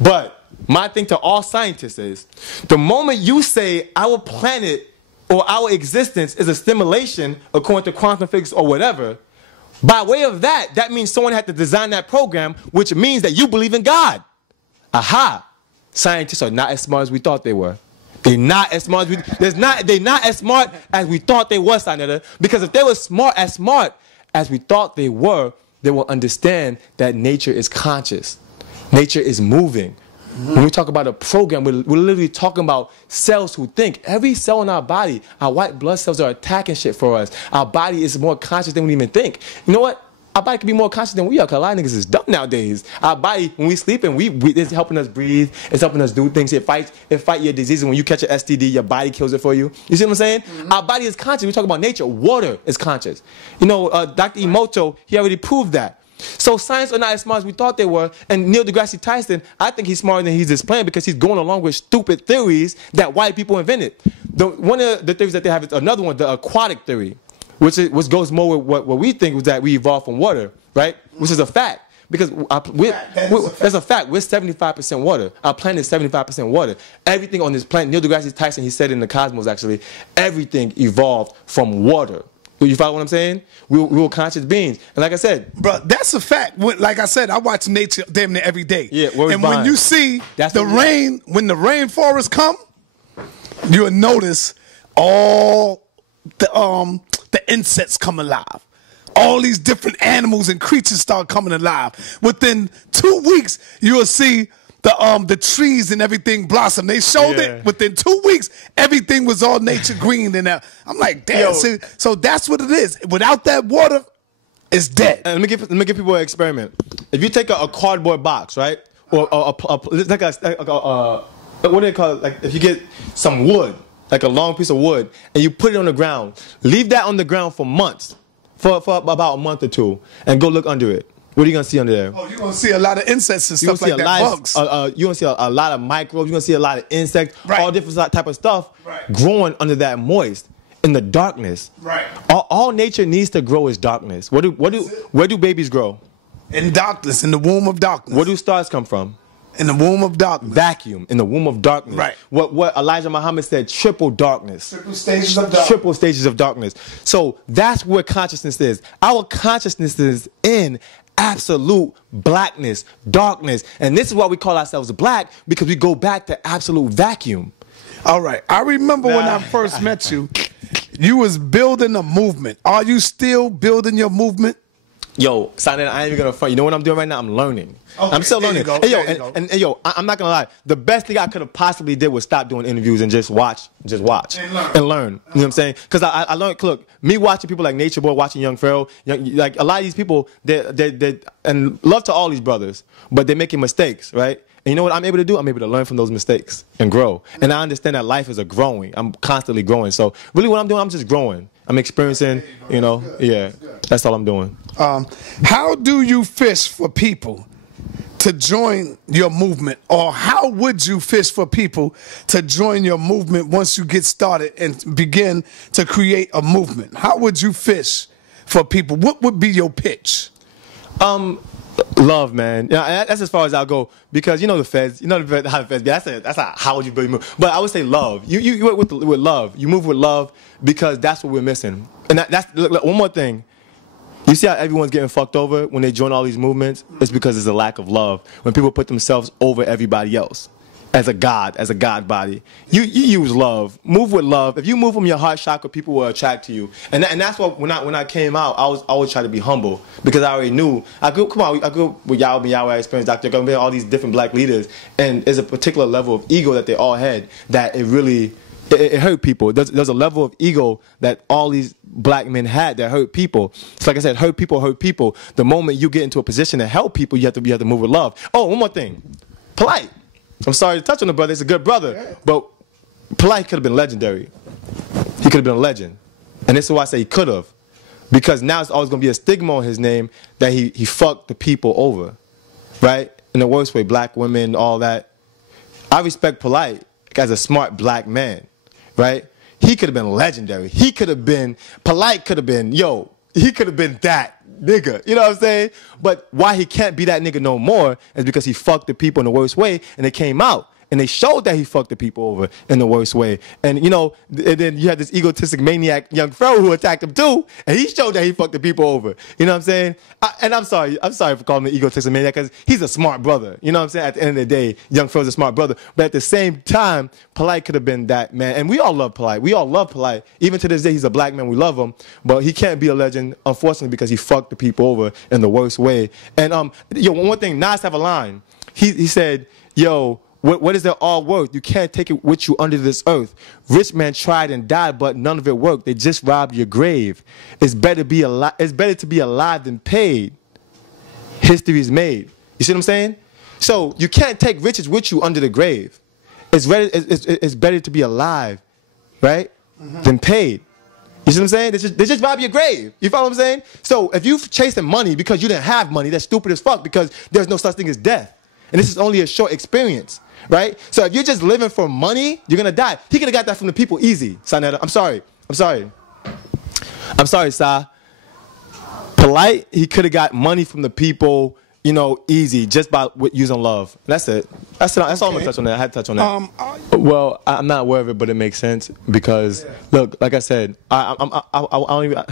But my thing to all scientists is, the moment you say our planet or our existence is a stimulation according to quantum physics or whatever, by way of that, that means someone had to design that program, which means that you believe in God. Aha! Scientists are not as smart as we thought they were. They're not as smart as they're not as smart as we thought they were, Sanetta. Because if they were smart as we thought they will understand that nature is conscious. Nature is moving. When we talk about a program, we're literally talking about cells who think. Every cell in our body, our white blood cells are attacking shit for us. Our body is more conscious than we even think. You know what? Our body can be more conscious than we are, because a lot of niggas is dumb nowadays. Our body, when we sleep, and it's helping us breathe. It's helping us do things. It fight your diseases. When you catch an STD, your body kills it for you. You see what I'm saying? Our body is conscious. We talk about nature. Water is conscious. You know, Dr. Emoto, he already proved that. So science are not as smart as we thought they were. And Neil deGrasse Tyson, I think he's smarter than he's displaying, because he's going along with stupid theories that white people invented. One of the theories that they have is another one, the aquatic theory, which goes more with what we think was that we evolved from water, right? Which is a fact. Because that's a fact. We're 75% water. Our planet is 75% water. Everything on this planet, Neil deGrasse Tyson, he said in the Cosmos, actually, everything evolved from water. You follow what I'm saying? We were conscious beings. And like I said, bro, that's a fact. Like I said, I watch nature damn near every day. Yeah, and when you see the rain, when the rainforests come, you'll notice all the insects come alive. All these different animals and creatures start coming alive. Within 2 weeks, you'll see the trees and everything blossom. They showed it within 2 weeks. Everything was all nature green and I'm like, damn. So that's what it is. Without that water, it's dead. And let me give people an experiment. If you take a cardboard box, right, or what do they call it? Like if you get some wood, like a long piece of wood, and you put it on the ground, leave that on the ground for months, for about a month or two, and go look under it. What are you going to see under there? Oh, you're going to see a lot of insects and stuff like that, bugs. You're going to see a lot of microbes. You're going to see a lot of insects, all different type of stuff growing under that moist in the darkness. Right. All nature needs to grow is darkness. Where do babies grow? In darkness, in the womb of darkness. Where do stars come from? In the womb of darkness. Vacuum, in the womb of darkness. Right. What Elijah Muhammad said, triple darkness. Triple stages of darkness. Triple stages of darkness. So that's where consciousness is. Our consciousness is in absolute blackness, darkness. And this is why we call ourselves black, because we go back to absolute vacuum. All right. I remember when I first met you, you was building a movement. Are you still building your movement? Yo, Sanetta, I ain't even gonna front. You know what I'm doing right now? I'm learning. Okay, I'm still learning. Hey, yo, I'm not gonna lie. The best thing I could have possibly did was stop doing interviews and just watch and learn. You know what I'm saying? Because I learned. Look, me watching people like Nature Boy, watching Young Pharaoh, like a lot of these people, they and love to all these brothers, but they're making mistakes, right? And you know what I'm able to do? I'm able to learn from those mistakes and grow. And I understand that life is a growing. I'm constantly growing. So really, what I'm doing, I'm just growing. I'm experiencing. You know, yeah. That's all I'm doing. How do you fish for people to join your movement, or how would you fish for people to join your movement once you get started and begin to create a movement? How would you fish for people? What would be your pitch? Love, man. Yeah, that's as far as I'll go, because you know the feds. You know how the feds be. That's how would you really move. But I would say love. You work with love. You move with love, because that's what we're missing. And that's look, one more thing. You see how everyone's getting fucked over when they join all these movements? It's because there's a lack of love. When people put themselves over everybody else as a god body. You use love. Move with love. If you move from your heart chakra, people will attract to you. And that's what when I came out, I always try to be humble, because I already knew. I grew up with Yahweh, I experienced Dr. Gumby, all these different black leaders, and there's a particular level of ego that they all had that it really it hurt people. There's a level of ego that all these black men had that hurt people. So like I said, hurt people hurt people. The moment you get into a position to help people, you have to move with love. Oh, one more thing. Polite. I'm sorry to touch on the brother. He's a good brother. But Polite could have been legendary. He could have been a legend. And this is why I say he could have. Because now it's always going to be a stigma on his name that he fucked the people over. Right? In the worst way, black women, all that. I respect Polite as a smart black man, right? He could have been legendary. He could have been, Polite could have been, yo, he could have been that nigga. You know what I'm saying? But why he can't be that nigga no more is because he fucked the people in the worst way, and it came out. And they showed that he fucked the people over in the worst way. And, you know, and then you had this egotistic maniac young Pharaoh who attacked him too, and he showed that he fucked the people over. You know what I'm saying? And I'm sorry for calling him an egotistic maniac, because he's a smart brother. You know what I'm saying? At the end of the day, young Pharaoh's a smart brother. But at the same time, Polite could have been that man. And we all love Polite. We all love Polite. Even to this day, he's a black man. We love him. But he can't be a legend, unfortunately, because he fucked the people over in the worst way. And, yo, one thing, Nas have a line. He said, yo, what is it all worth? You can't take it with you under this earth. Rich man tried and died, but none of it worked. They just robbed your grave. It's better to be alive than paid. History's made. You see what I'm saying? So you can't take riches with you under the grave. It's better to be alive, right, than paid. You see what I'm saying? They just rob your grave. You follow what I'm saying? So if you're chasing money because you didn't have money, that's stupid as fuck, because there's no such thing as death. And this is only a short experience, right? So if you're just living for money, you're going to die. He could have got that from the people easy, Sanetta. I'm sorry, Sa. Polite, he could have got money from the people, you know, easy, just by using love. That's it. That's all I'm going to touch on that. I had to touch on that. Well, I'm not aware of it, but it makes sense because, look, like I said, I don't even,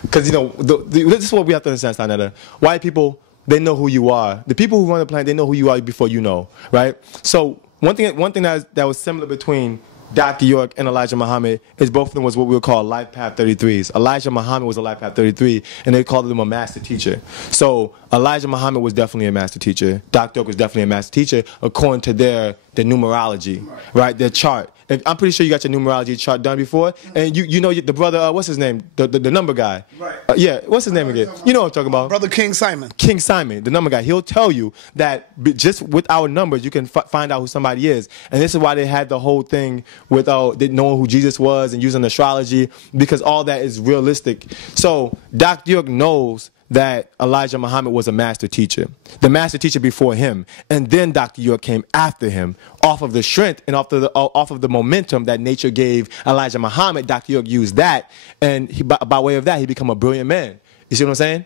because, you know, this is what we have to understand, Sanetta. White people, they know who you are. The people who run the planet, they know who you are before you know, right? So one thing that was similar between Dr. York and Elijah Muhammad is both of them was what we would call life path 33s. Elijah Muhammad was a life path 33, and they called him a master teacher. So Elijah Muhammad was definitely a master teacher. Dr. York was definitely a master teacher according to their numerology, right? Their chart. I'm pretty sure you got your numerology chart done before, and you know the brother, what's his name, the number guy, right? Yeah, what's his name again? You know what I'm talking about? Brother King Simon. King Simon, the number guy. He'll tell you that just with our numbers, you can find out who somebody is, and this is why they had the whole thing with knowing who Jesus was and using astrology, because all that is realistic. So Dr. York knows that Elijah Muhammad was a master teacher, the master teacher before him, and then Dr. York came after him. Off of the strength and off of the momentum that nature gave Elijah Muhammad, Dr. York used that, and by way of that, he became a brilliant man. You see what I'm saying?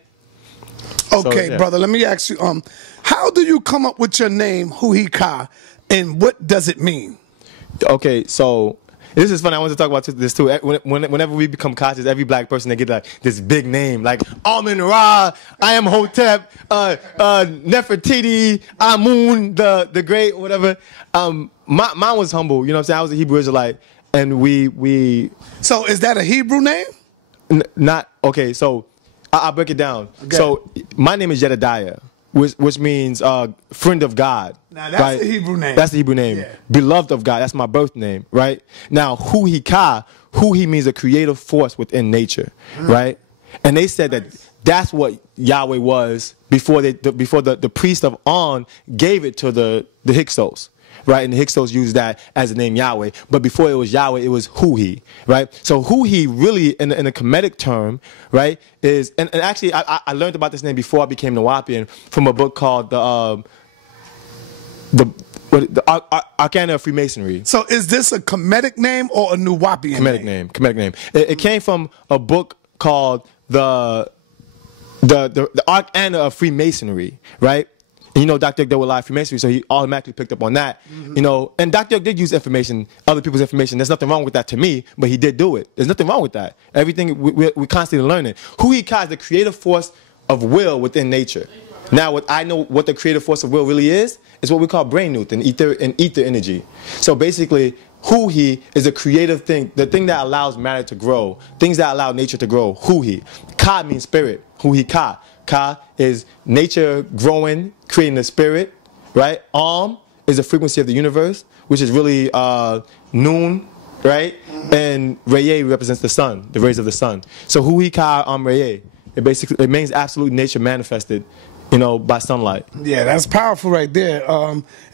Okay, so, yeah. Brother, let me ask you, how do you come up with your name, Huuhi Ka, and what does it mean? Okay, so this is funny. I want to talk about this too. Whenever we become conscious, every black person, they get like this big name, like Amun Ra, I am Hotep, Nefertiti, Amun, the great, whatever. Mine was humble. You know what I'm saying? I was a Hebrew Israelite, and we. So is that a Hebrew name? Not okay. So I'll break it down. Okay. So my name is Jedediah, which means friend of God. Now that's the Hebrew name. That's the Hebrew name. Yeah. Beloved of God. That's my birth name, right? Now Huuhi Ka, Huuhi means a creative force within nature, right? And they said that that's what Yahweh was before the priest of On gave it to the Hyksos. Right, and the Hyksos used that as the name Yahweh, but before it was Yahweh, it was Huuhi, right? So Huuhi really, in a Kemetic term, right, is, and actually I learned about this name before I became Nawapian from a book called the Arcana of Freemasonry. So is this a Kemetic name or a Nawapian Kemetic name? Kemetic name. It came from a book called the Arcana of Freemasonry, right? And you know, Dr. York dealt with a lot of Freemasonry, so he automatically picked up on that. You know, and Dr. York did use information, other people's information. There's nothing wrong with that to me, but he did do it. There's nothing wrong with that. Everything, we're constantly learning. Huuhi Ka is the creative force of will within nature. Now, I know what the creative force of will really is what we call brain neuth and ether energy. So basically, Huuhi is a creative thing, the thing that allows matter to grow, things that allow nature to grow. Huuhi. Ka means spirit. Huuhi Ka. Ka is nature growing, creating a spirit, right? Is the frequency of the universe, which is really noon, right? And Reye represents the sun, the rays of the sun. So Huuhi Ka Reye. It means absolute nature manifested, you know, by sunlight. Yeah, that's powerful right there.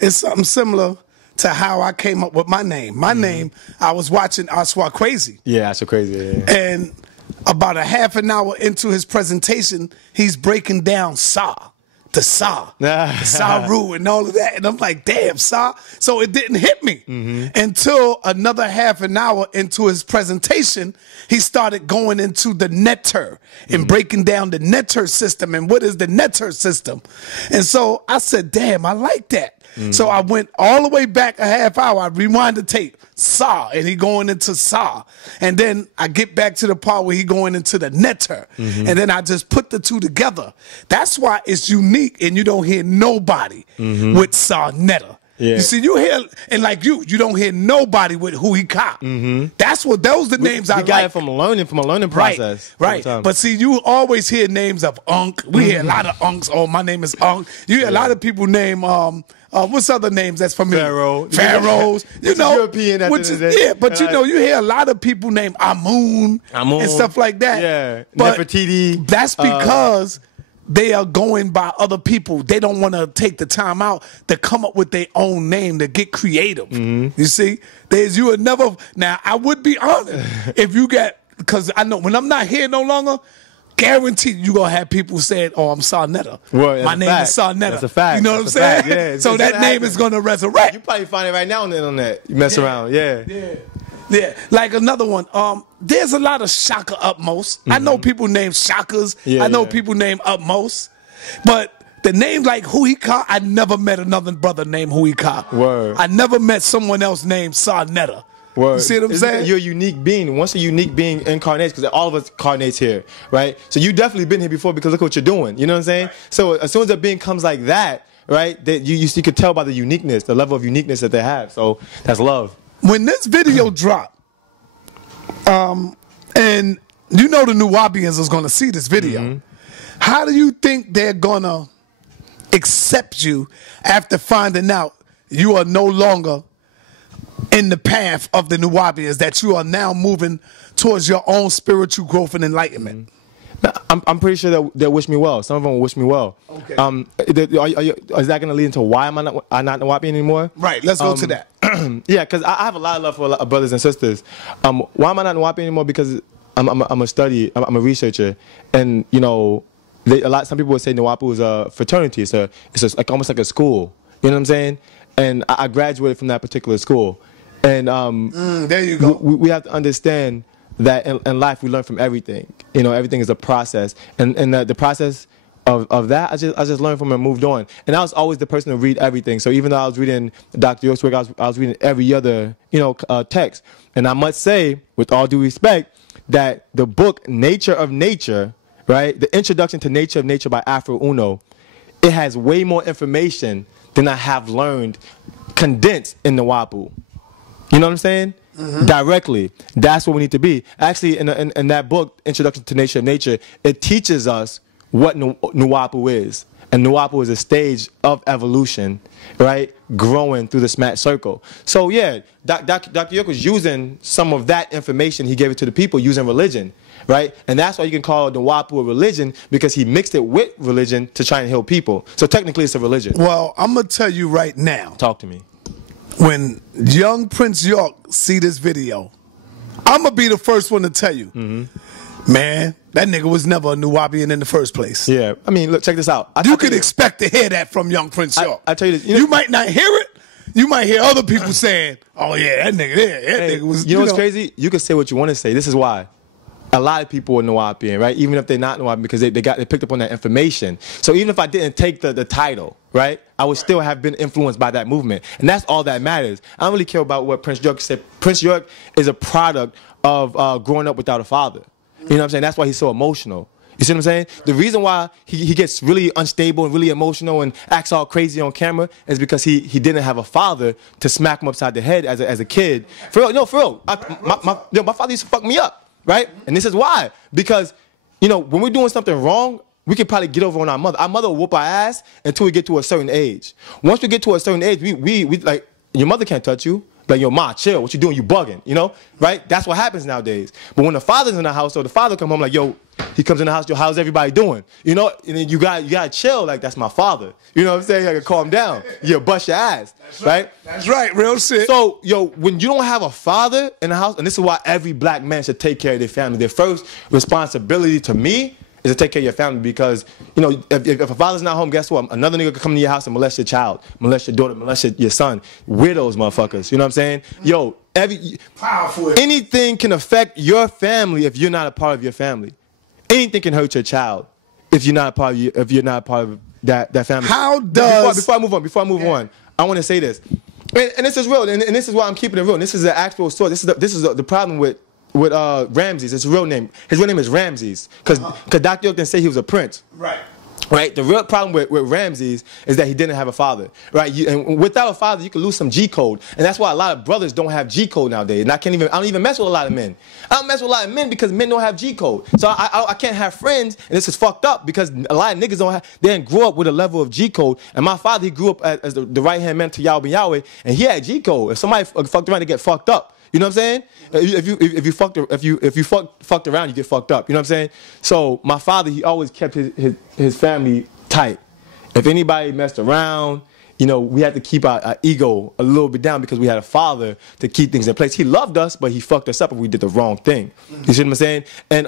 It's something similar to how I came up with my name. My name, I was watching Aswa Crazy. Yeah, Aswa Crazy, yeah. And about a half an hour into his presentation, he's breaking down Sa. the Saru and all of that. And I'm like, damn, Sa. So it didn't hit me until another half an hour into his presentation, he started going into the netter and breaking down the netter system and what is the netter system. And so I said, damn, I like that. So I went all the way back a half hour. I rewind the tape, Sa, and he going into Sa. And then I get back to the part where he going into the netter. And then I just put the two together. That's why it's unique and you don't hear nobody with Sa Netter. Yeah. You see, you hear, and like you don't hear nobody with Huuhi Ka. That's what, those the names I like. You got it from a learning process. Right. But see, you always hear names of Unk. We hear a lot of Unks. Oh, my name is Unk. You hear a lot of people name, what's other names that's familiar? Pharaohs. You know, European which is, yeah, but you know, you hear a lot of people named Amun and stuff like that. Yeah, but Nefertiti. That's because they are going by other people. They don't want to take the time out to come up with their own name, to get creative. You see? You would never, now I would be honored if you get, because I know when I'm not here no longer, guaranteed you gonna have people saying, "Oh, I'm Sa Netter. My name is Sa Netter." That's a fact. You know what I'm saying? Yeah, so that name is gonna resurrect. You probably find it right now on the internet. You mess around, yeah. Like another one. There's a lot of Shaka Utmost. I know people named Shakas. I know people named Utmost, but the name like Huuhi Ka, I never met another brother named Huuhi Ka. Word. I never met someone else named Sa Netter. Word. You see what I'm saying? You're a unique being. Once a unique being incarnates, because all of us incarnates here, right? So you definitely been here before because look what you're doing. You know what I'm saying? So as soon as a being comes like that, right, that you can tell by the uniqueness, the level of uniqueness that they have. So that's love. When this video dropped, and you know the Nuwabians is going to see this video, how do you think they're going to accept you after finding out you are no longer in the path of the Nuwabians, that you are now moving towards your own spiritual growth and enlightenment? I'm pretty sure that they'll wish me well. Some of them will wish me well. Okay. Is that going to lead into why I'm not Nuwabian anymore? Right. Let's go to that. Yeah, because I have a lot of love for a lot of brothers and sisters. Why am I not Nuwabian anymore? Because I'm a researcher, and you know, some people would say Nuwapu is a fraternity. It's like almost like a school. You know what I'm saying? And I graduated from that particular school. And there you go. We have to understand that in life we learn from everything. You know, everything is a process, and the process of that I just learned from and moved on. And I was always the person to read everything. So even though I was reading Dr. York's work, I was reading every other text. And I must say, with all due respect, that the book Nature of Nature, right, the Introduction to Nature of Nature by Afro Uno, it has way more information than I have learned condensed in Nuwapu. You know what I'm saying? Directly. That's what we need to be. Actually, in that book, Introduction to Nature of Nature, it teaches us what Nuwapu is. And Nuwapu is a stage of evolution, right? Growing through the smack circle. So yeah, Dr. York was using some of that information. He gave it to the people using religion, right? And that's why you can call Nuwapu a religion, because he mixed it with religion to try and heal people. So technically it's a religion. Well, I'm going to tell you right now. Talk to me. When young Prince York see this video, I'm going to be the first one to tell you, man, that nigga was never a Nuwabian in the first place. Yeah. I mean, look, check this out. You could expect to hear that from young Prince York. I tell you this. You might not hear it. You might hear other people saying, oh, yeah, that nigga was... You know what's crazy? You can say what you want to say. This is why. A lot of people are Nuwapian, right? Even if they're not Nuwapian, because they picked up on that information. So even if I didn't take the title, right, I would still have been influenced by that movement. And that's all that matters. I don't really care about what Prince York said. Prince York is a product of growing up without a father. You know what I'm saying? That's why he's so emotional. You see what I'm saying? The reason why he gets really unstable and really emotional and acts all crazy on camera is because he didn't have a father to smack him upside the head as a kid. For real, no, for real. My father used to fuck me up. Right? And this is why. Because, you know, when we're doing something wrong, we can probably get over on our mother. Our mother will whoop our ass until we get to a certain age. Once we get to a certain age, we like, your mother can't touch you. Like, yo, ma, chill. What you doing? You bugging, you know? Right? That's what happens nowadays. But when the father's in the house, or the father come home like, yo, he comes in the house, yo, how's everybody doing? You know? And then you gotta chill. Like, that's my father. You know what I'm saying? You gotta calm down. You bust your ass. Right? That's right. Real shit. So, yo, when you don't have a father in the house, and this is why every black man should take care of their family. Their first responsibility to me is to take care of your family, because, you know, if a father's not home, guess what? Another nigga could come to your house and molest your child, molest your daughter, molest your son. Weirdos, motherfuckers. You know what I'm saying? Yo, Powerful. Anything can affect your family if you're not a part of your family. Anything can hurt your child if you're not a part of that family. How does before I move on, I want to say this, and this is real, and this is why I'm keeping it real. And this is the actual story. This is the problem with Ramses. It's his real name. His real name is Ramses, because Dr. York didn't say he was a prince. Right. The real problem with Ramses is that he didn't have a father. Right. And without a father, you can lose some G code, and that's why a lot of brothers don't have G code nowadays. And I don't even mess with a lot of men. I don't mess with a lot of men because men don't have G code. So I can't have friends, and this is fucked up because a lot of niggas they didn't grow up with a level of G code. And my father, he grew up as the right hand man to Yahweh Yahweh, and he had G code. If somebody fucked around, they get fucked up. You know what I'm saying? If you fucked around, you get fucked up. You know what I'm saying? So my father, he always kept his family tight. If anybody messed around, you know, we had to keep our ego a little bit down because we had a father to keep things in place. He loved us, but he fucked us up if we did the wrong thing. You see what I'm saying? And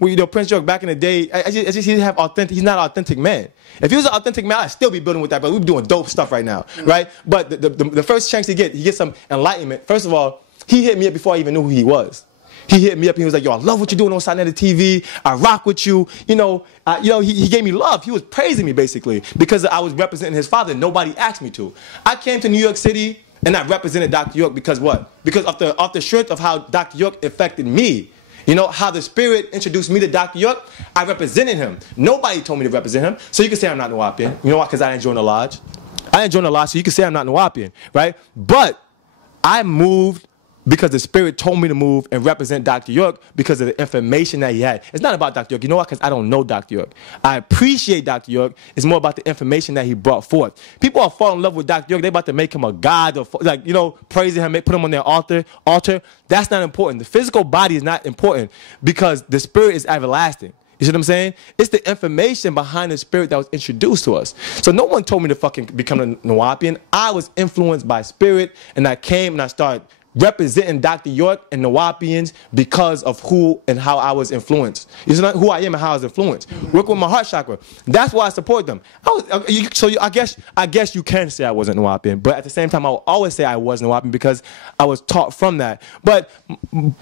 you know, Prince York back in the day, he didn't have authentic. He's not an authentic man. If he was an authentic man, I'd still be building with that. But we'd be doing dope stuff right now, right? But the first chance he gets some enlightenment. First of all, he hit me up before I even knew who he was. He hit me up and he was like, yo, I love what you're doing on Sinetta TV. I rock with you. You know, he gave me love. He was praising me, basically, because I was representing his father. Nobody asked me to. I came to New York City and I represented Dr. York because what? Because off the strength of how Dr. York affected me. You know, how the spirit introduced me to Dr. York, I represented him. Nobody told me to represent him. So you can say I'm not Nuwapian. You know why? Because I didn't join the lodge. I didn't join the lodge, so you can say I'm not Nuwapian, right? But I moved because the spirit told me to move and represent Dr. York because of the information that he had. It's not about Dr. York. You know why? Because I don't know Dr. York. I appreciate Dr. York. It's more about the information that he brought forth. People are falling in love with Dr. York. They're about to make him a god, or like, you know, praising him, put him on their altar. That's not important. The physical body is not important because the spirit is everlasting. You see what I'm saying? It's the information behind the spirit that was introduced to us. So no one told me to fucking become a Nuwapian. I was influenced by spirit, and I came and I started representing Dr. York and Nuwapians because of who and how I was influenced. You see who I am and how I was influenced. Work with my heart chakra. That's why I support them. I guess you can say I wasn't Nuwapian, but at the same time, I will always say I was Nuwapian because I was taught from that. But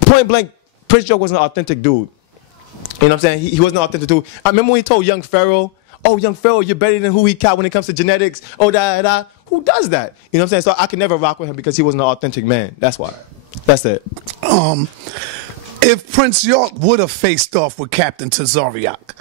point blank, Prince York was an authentic dude. You know what I'm saying? He wasn't an authentic dude. I remember when he told young Pharaoh, oh, young Pharaoh, you're better than Huuhi when it comes to genetics. Oh, da. Who does that? You know what I'm saying? So I could never rock with him because he wasn't an authentic man. That's why. That's it. If Prince York would have faced off with Captain Tazariak,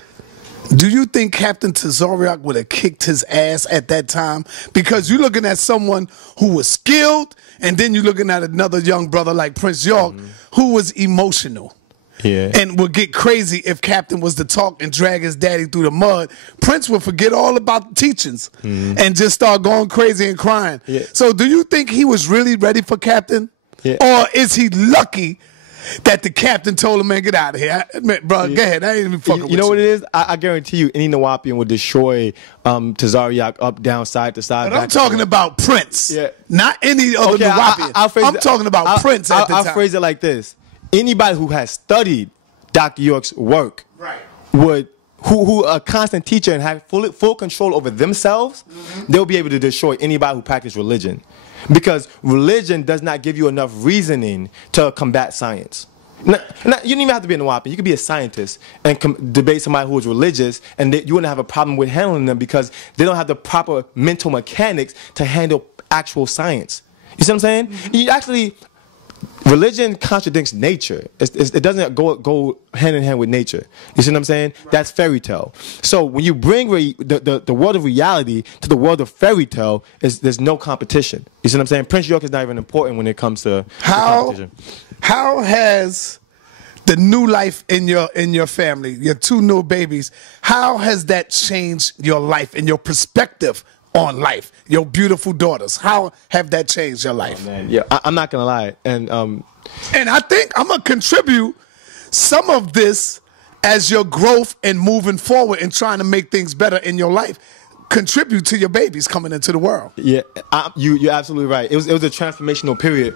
do you think Captain Tazariak would have kicked his ass at that time? Because you're looking at someone who was skilled, and then you're looking at another young brother like Prince York who was emotional. Yeah. And would get crazy if Captain was to talk and drag his daddy through the mud. Prince would forget all about the teachings and just start going crazy and crying. Yeah. So do you think he was really ready for Captain? Yeah. Or is he lucky that the Captain told him, man, get out of here? Bro, go ahead. I ain't even fucking with you. You know what it is? I guarantee you any Nuwapian would destroy Tazariak up, down, side to side. But I'm talking about Prince. Yeah. Not any other Nuwapian. I'm talking about Prince at the time. I'll phrase it like this. Anybody who has studied Dr. York's work who a constant teacher and have full control over themselves, they'll be able to destroy anybody who practices religion. Because religion does not give you enough reasoning to combat science. You don't even have to be a Nuwapian. You could be a scientist and debate somebody who is religious, and you wouldn't have a problem with handling them because they don't have the proper mental mechanics to handle actual science. You see what I'm saying? You actually... Religion contradicts nature. It doesn't go hand in hand with nature. You see what I'm saying? That's fairy tale. So when you bring the world of reality to the world of fairy tale, there's no competition. You see what I'm saying? Prince York is not even important when it comes to competition. How has the new life in your family, your two new babies, how has that changed your life and your perspective on life? Your beautiful daughters, how have that changed your life? Oh, man. Yeah, I'm not gonna lie, and I think I'm gonna contribute some of this as your growth and moving forward and trying to make things better in your life. Contribute to your babies coming into the world. Yeah, you're absolutely right. It was a transformational period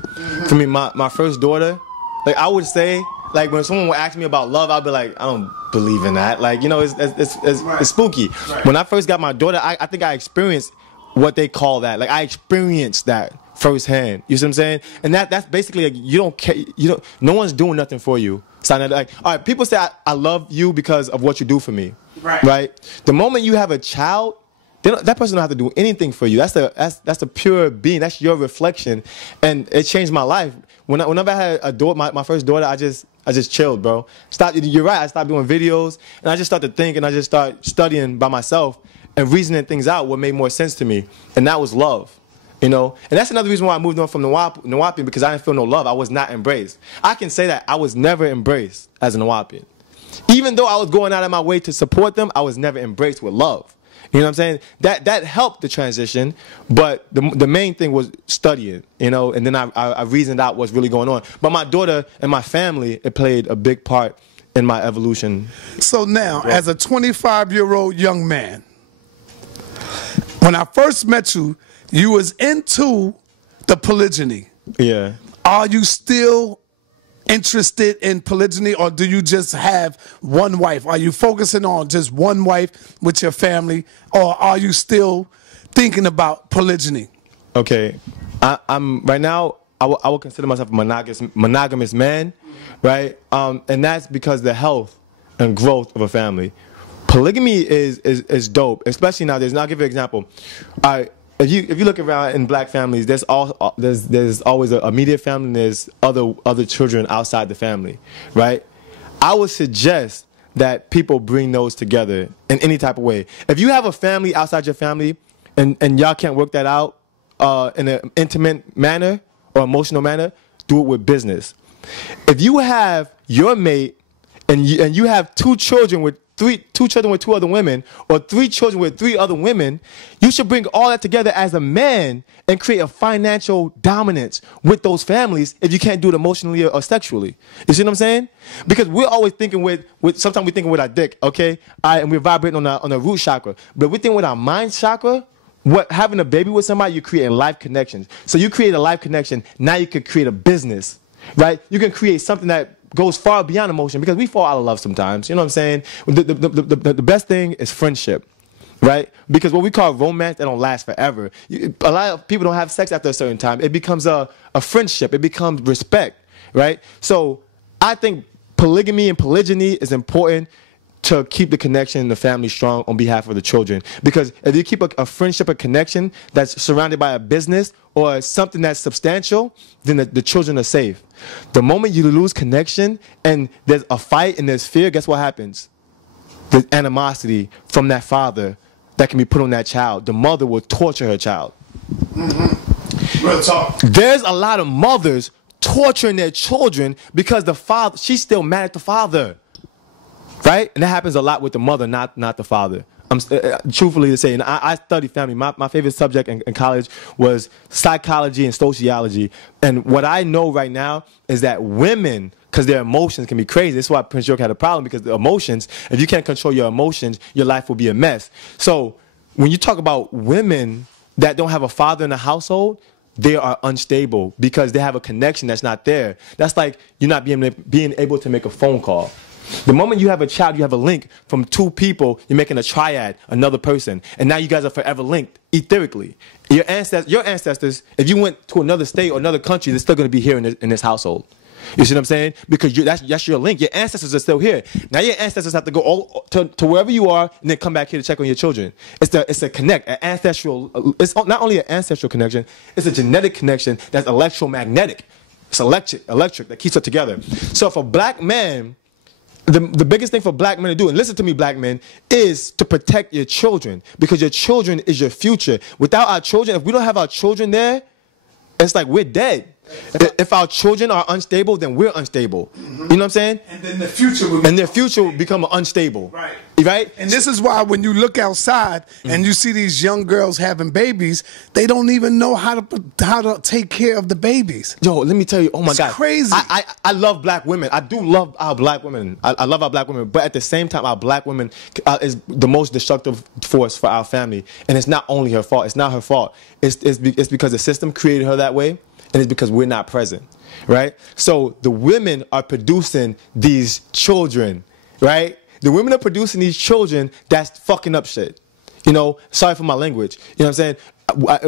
for me. My first daughter, like I would say like when someone would ask me about love, I'd be like, I don't believe in that. Like, you know, it's spooky. Right. When I first got my daughter, I think I experienced what they call that. Like, I experienced that firsthand. You see what I'm saying? And that's basically like, you don't care. No one's doing nothing for you. It's not like, all right, people say I love you because of what you do for me. Right. The moment you have a child, that person don't have to do anything for you. That's a pure being. That's your reflection, and it changed my life. Whenever I had a daughter, my first daughter, I just chilled, bro. You're right. I stopped doing videos, and I just started to think, and I just started studying by myself and reasoning things out. What made more sense to me, and that was love. You know, and that's another reason why I moved on from Nawapian, because I didn't feel no love. I was not embraced. I can say that I was never embraced as a Nawapian. Even though I was going out of my way to support them, I was never embraced with love. You know what I'm saying? That helped the transition, but the main thing was studying, you know, and then I reasoned out what's really going on. But my daughter and my family, it played a big part in my evolution. So now, as a 25-year-old young man, when I first met you, you was into the polygyny. Yeah. Are you still interested in polygyny, or do you just have one wife? Are you focusing on just one wife with your family, or are you still thinking about polygyny? Okay, I'm right now. I would consider myself a monogamous man, right? And that's because the health and growth of a family. Polygamy is dope, especially nowadays. Now, I'll give you an example. If you look around in black families, there's always an immediate family, and there's other children outside the family, right? I would suggest that people bring those together in any type of way. If you have a family outside your family, and y'all can't work that out in an intimate manner or emotional manner, do it with business. If you have your mate and you have two children with two other women, or 3 children with 3 other women, you should bring all that together as a man and create a financial dominance with those families if you can't do it emotionally or sexually. You see what I'm saying? Because we're always thinking sometimes we're thinking with our dick, okay? And we're vibrating on the root chakra. But we think with our mind chakra, having a baby with somebody, you're creating life connections. So you create a life connection, now you could create a business, right? You can create something that goes far beyond emotion, because we fall out of love sometimes. You know what I'm saying? The best thing is friendship, right? Because what we call romance, that don't last forever. A lot of people don't have sex after a certain time. It becomes a friendship. It becomes respect, right? So I think polygamy and polygyny is important to keep the connection in the family strong on behalf of the children. Because if you keep a friendship, a connection that's surrounded by a business or something that's substantial, then the children are safe. The moment you lose connection and there's a fight and there's fear, guess what happens? There's animosity from that father that can be put on that child. The mother will torture her child. Mm-hmm. Real talk. There's a lot of mothers torturing their children because the father, she's still mad at the father. Right? And that happens a lot with the mother, not the father. I'm truthfully to say, and I studied family. My favorite subject in college was psychology and sociology. And what I know right now is that women, because their emotions can be crazy. This is why Prince York had a problem, because the emotions, if you can't control your emotions, your life will be a mess. So when you talk about women that don't have a father in the household, they are unstable because they have a connection that's not there. That's like you're not being able to make a phone call. The moment you have a child, you have a link from 2 people, you're making a triad, another person. And now you guys are forever linked, etherically. Your ancestors, if you went to another state or another country, they're still going to be here in this household. You see what I'm saying? Because that's your link. Your ancestors are still here. Now your ancestors have to go all to wherever you are and then come back here to check on your children. It's a connect, an ancestral. It's not only an ancestral connection, it's a genetic connection that's electromagnetic. It's electric that keeps it together. So for black men, the biggest thing for black men to do, and listen to me, black men, is to protect your children, because your children is your future. Without our children, if we don't have our children there, it's like we're dead. If our children are unstable, then we're unstable. Mm-hmm. You know what I'm saying? And then the future will become unstable. Right. Right? And this is why when you look outside and you see these young girls having babies, they don't even know how to take care of the babies. Yo, let me tell you, oh my God. It's crazy. I love black women. I do love our black women. I love our black women. But at the same time, our black women is the most destructive force for our family. And it's not only her fault. It's not her fault. It's because the system created her that way. and it's because we're not present, right? So the women are producing these children, right? The women are producing these children that's fucking up shit. You know, sorry for my language. You know what I'm saying?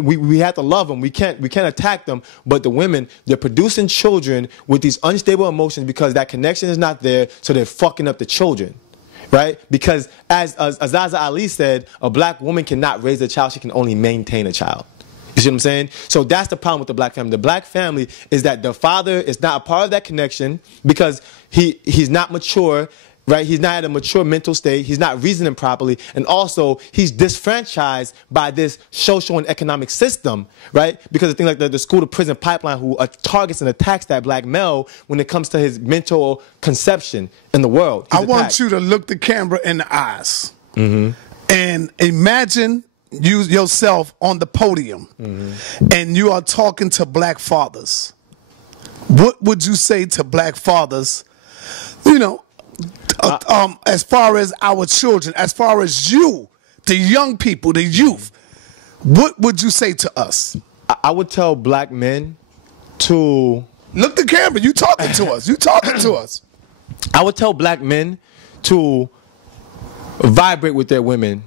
We have to love them. We can't attack them. But the women, they're producing children with these unstable emotions because that connection is not there, so they're fucking up the children, right? Because as Azaza Ali said, a black woman cannot raise a child, she can only maintain a child. You see what I'm saying? So that's the problem with the black family. The black family is that the father is not a part of that connection because he's not mature, right? He's not at a mature mental state. He's not reasoning properly. And also, he's disfranchised by this social and economic system, right? Because of things like the school to prison pipeline who targets and attacks that black male when it comes to his mental conception in the world. I want you to look the camera in the eyes and imagine you yourself on the podium and you are talking to black fathers. What would you say to black fathers, you know, as far as our children, as far as you, the young people, the youth, what would you say to us? I would tell black men to... Look the camera, you talking to us, you talking to us. I would tell black men to vibrate with their women,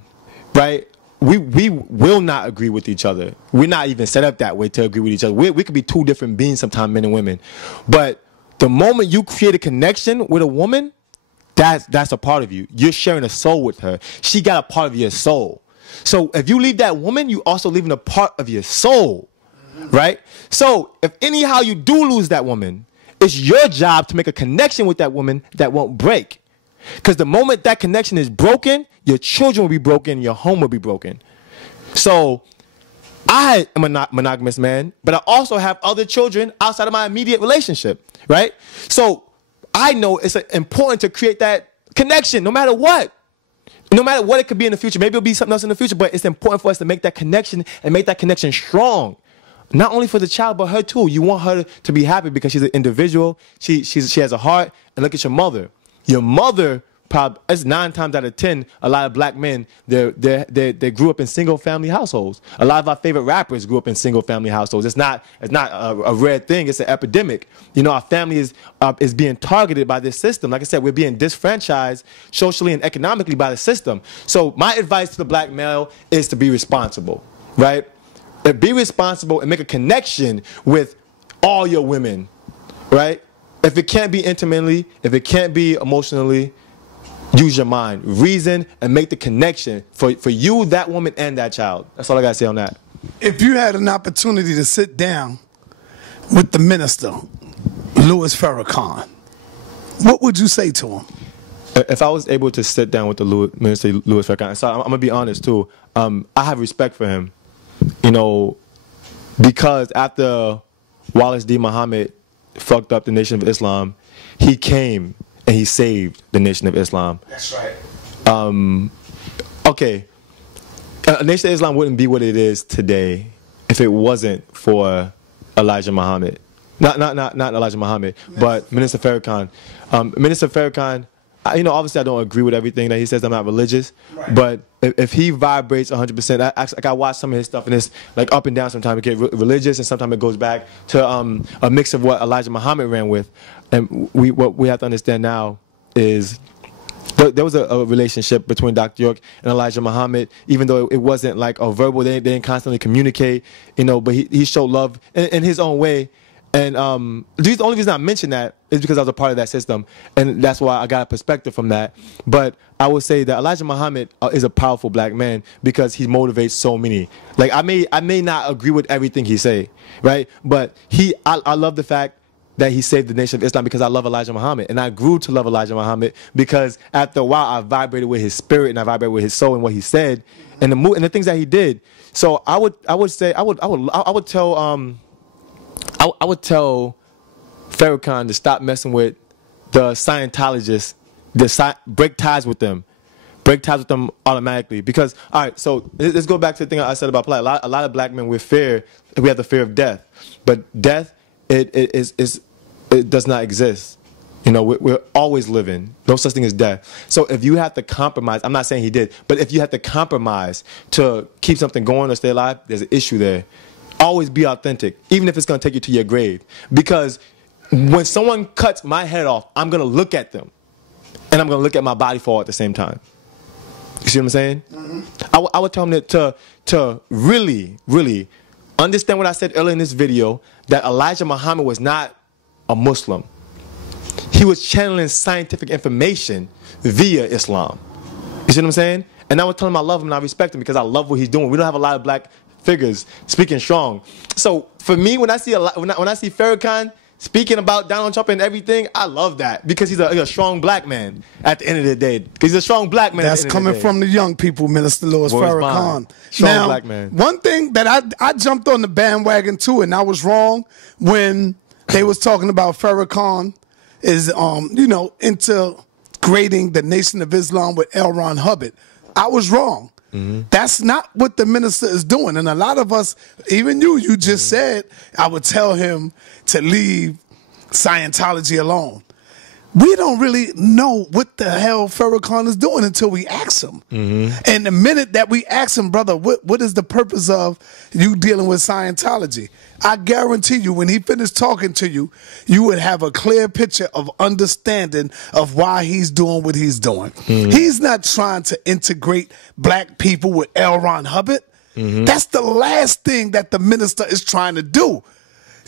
right? We will not agree with each other. We're not even set up that way to agree with each other. We could be two different beings sometimes, men and women. But the moment you create a connection with a woman, that's a part of you. You're sharing a soul with her. She got a part of your soul. So if you leave that woman, you also leaving a part of your soul, right? So if anyhow you do lose that woman, it's your job to make a connection with that woman that won't break. Because the moment that connection is broken, your children will be broken, your home will be broken. So I am a monogamous man, but I also have other children outside of my immediate relationship, right? So I know it's important to create that connection no matter what. No matter what it could be in the future. Maybe it'll be something else in the future, but it's important for us to make that connection and make that connection strong. Not only for the child, but her too. You want her to be happy because she's an individual. She has a heart. And look at your mother. Your mother, probably, it's 9 times out of 10, a lot of black men, they grew up in single-family households. A lot of our favorite rappers grew up in single-family households. It's not a rare thing. It's an epidemic. You know, our family is being targeted by this system. Like I said, we're being disfranchised socially and economically by the system. So my advice to the black male is to be responsible, right? Be responsible and make a connection with all your women, right? If it can't be intimately, if it can't be emotionally, use your mind, reason, and make the connection for you, that woman, and that child. That's all I got to say on that. If you had an opportunity to sit down with the minister, Louis Farrakhan, what would you say to him? If I was able to sit down with the Minister Louis Farrakhan, so I'm going to be honest too, I have respect for him, you know, because after Wallace D. Muhammad fucked up the Nation of Islam, he came and he saved the Nation of Islam. That's right. Okay, a Nation of Islam wouldn't be what it is today if it wasn't for Elijah Muhammad. Not Elijah Muhammad, but Minister Farrakhan. Minister Farrakhan, you know, obviously I don't agree with everything that he says. I'm not religious, right. But if he vibrates 100%, I watch some of his stuff and it's like up and down. Sometimes it gets religious and sometimes it goes back to a mix of what Elijah Muhammad ran with. And what we have to understand now is there was a relationship between Dr. York and Elijah Muhammad, even though it wasn't like a verbal, they didn't constantly communicate, you know, but he showed love in his own way. And the only reason I mention that is because I was a part of that system, and that's why I got a perspective from that. But I would say that Elijah Muhammad is a powerful black man because he motivates so many. Like I may not agree with everything he say, right? But I love the fact that he saved the Nation of Islam because I love Elijah Muhammad, and I grew to love Elijah Muhammad because after a while I vibrated with his spirit and I vibrated with his soul and what he said and the things that he did. So I would tell Farrakhan to stop messing with the Scientologists, break ties with them. Break ties with them automatically. Because, all right, so let's go back to the thing I said about play. A lot of black men, we have the fear of death. But death, it does not exist. You know, we're always living. No such thing as death. So if you have to compromise, I'm not saying he did, but if you have to compromise to keep something going or stay alive, there's an issue there. always be authentic, even if it's going to take you to your grave. Because when someone cuts my head off, I'm going to look at them, and I'm going to look at my body fall at the same time. You see what I'm saying? Mm-hmm. I would tell him to really, really understand what I said earlier in this video, that Elijah Muhammad was not a Muslim. He was channeling scientific information via Islam. You see what I'm saying? And I would tell him I love him and I respect him because I love what he's doing. We don't have a lot of black figures speaking strong. So for me, when I see when I see Farrakhan speaking about Donald Trump and everything, I love that because he's a strong black man at the end of the day. Because he's a strong black man. That's coming from the young people, Minister Louis Farrakhan. Strong black man. One thing that I jumped on the bandwagon too, and I was wrong when they was talking about Farrakhan is integrating the Nation of Islam with L. Ron Hubbard. I was wrong. Mm-hmm. That's not what the minister is doing. And a lot of us, even you just said, I would tell him to leave Scientology alone. We don't really know what the hell Farrakhan is doing until we ask him. Mm-hmm. And the minute that we ask him, brother, what is the purpose of you dealing with Scientology? I guarantee you, when he finished talking to you, you would have a clear picture of understanding of why he's doing what he's doing. Mm-hmm. He's not trying to integrate black people with L. Ron Hubbard. Mm-hmm. That's the last thing that the minister is trying to do.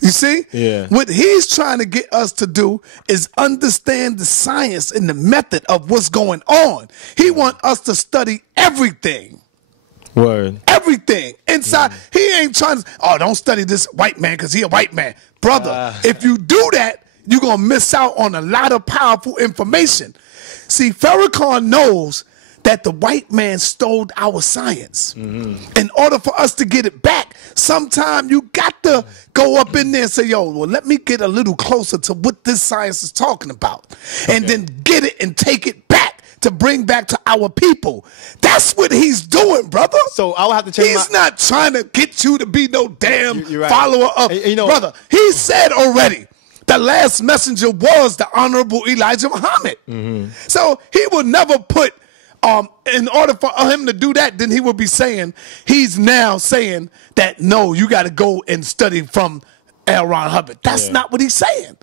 You see? Yeah. What he's trying to get us to do is understand the science and the method of what's going on. He wants us to study everything. Word. Everything. Inside. Yeah. He ain't trying to, don't study this white man because he a white man. Brother, if you do that, you're going to miss out on a lot of powerful information. See, Farrakhan knows that the white man stole our science. Mm-hmm. In order for us to get it back, sometime you got to go up in there and say, yo, well, let me get a little closer to what this science is talking about. Okay. And then get it and take it back to bring back to our people. That's what he's doing, brother. So I'll have to change He's not trying to get you to be no damn you're right. follower of, brother. He said already, the last messenger was the Honorable Elijah Muhammad. Mm-hmm. So he will never put, in order for him to do that, then he would be saying, he's now saying that, no, you got to go and study from L. Ron Hubbard. That's not what he's saying.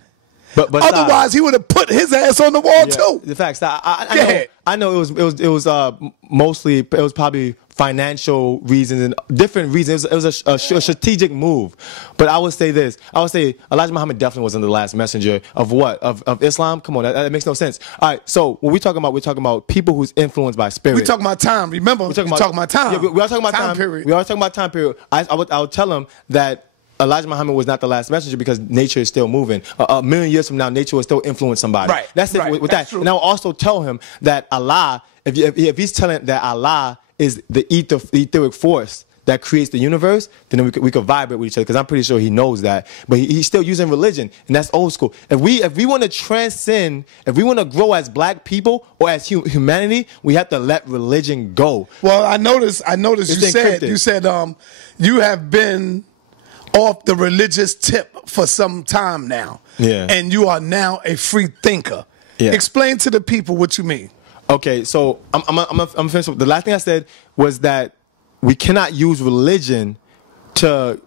But otherwise, he would have put his ass on the wall too. The facts. I know it was mostly, it was probably financial reasons and different reasons. It was a strategic move. But I would say this. I would say Elijah Muhammad definitely wasn't the last messenger of what? Of Islam? Come on, that makes no sense. All right, so what we're talking about people who's influenced by spirit. We're talking about time. Remember, we're talking about time. Yeah, we are talking about time period. We are talking about time period. I would tell him that Elijah Muhammad was not the last messenger because nature is still moving. A million years from now, nature will still influence somebody. Right. That's it with that. True. And I will also tell him that Allah, if he's telling that Allah is the etheric force that creates the universe, then we could vibrate with each other because I'm pretty sure he knows that. But he's still using religion, and that's old school. If we want to transcend, if we want to grow as black people or as humanity, we have to let religion go. Well, I noticed you said you have been off the religious tip for some time now. Yeah. And you are now a free thinker. Yeah. Explain to the people what you mean. Okay, so I'm finished. The last thing I said was that we cannot use religion to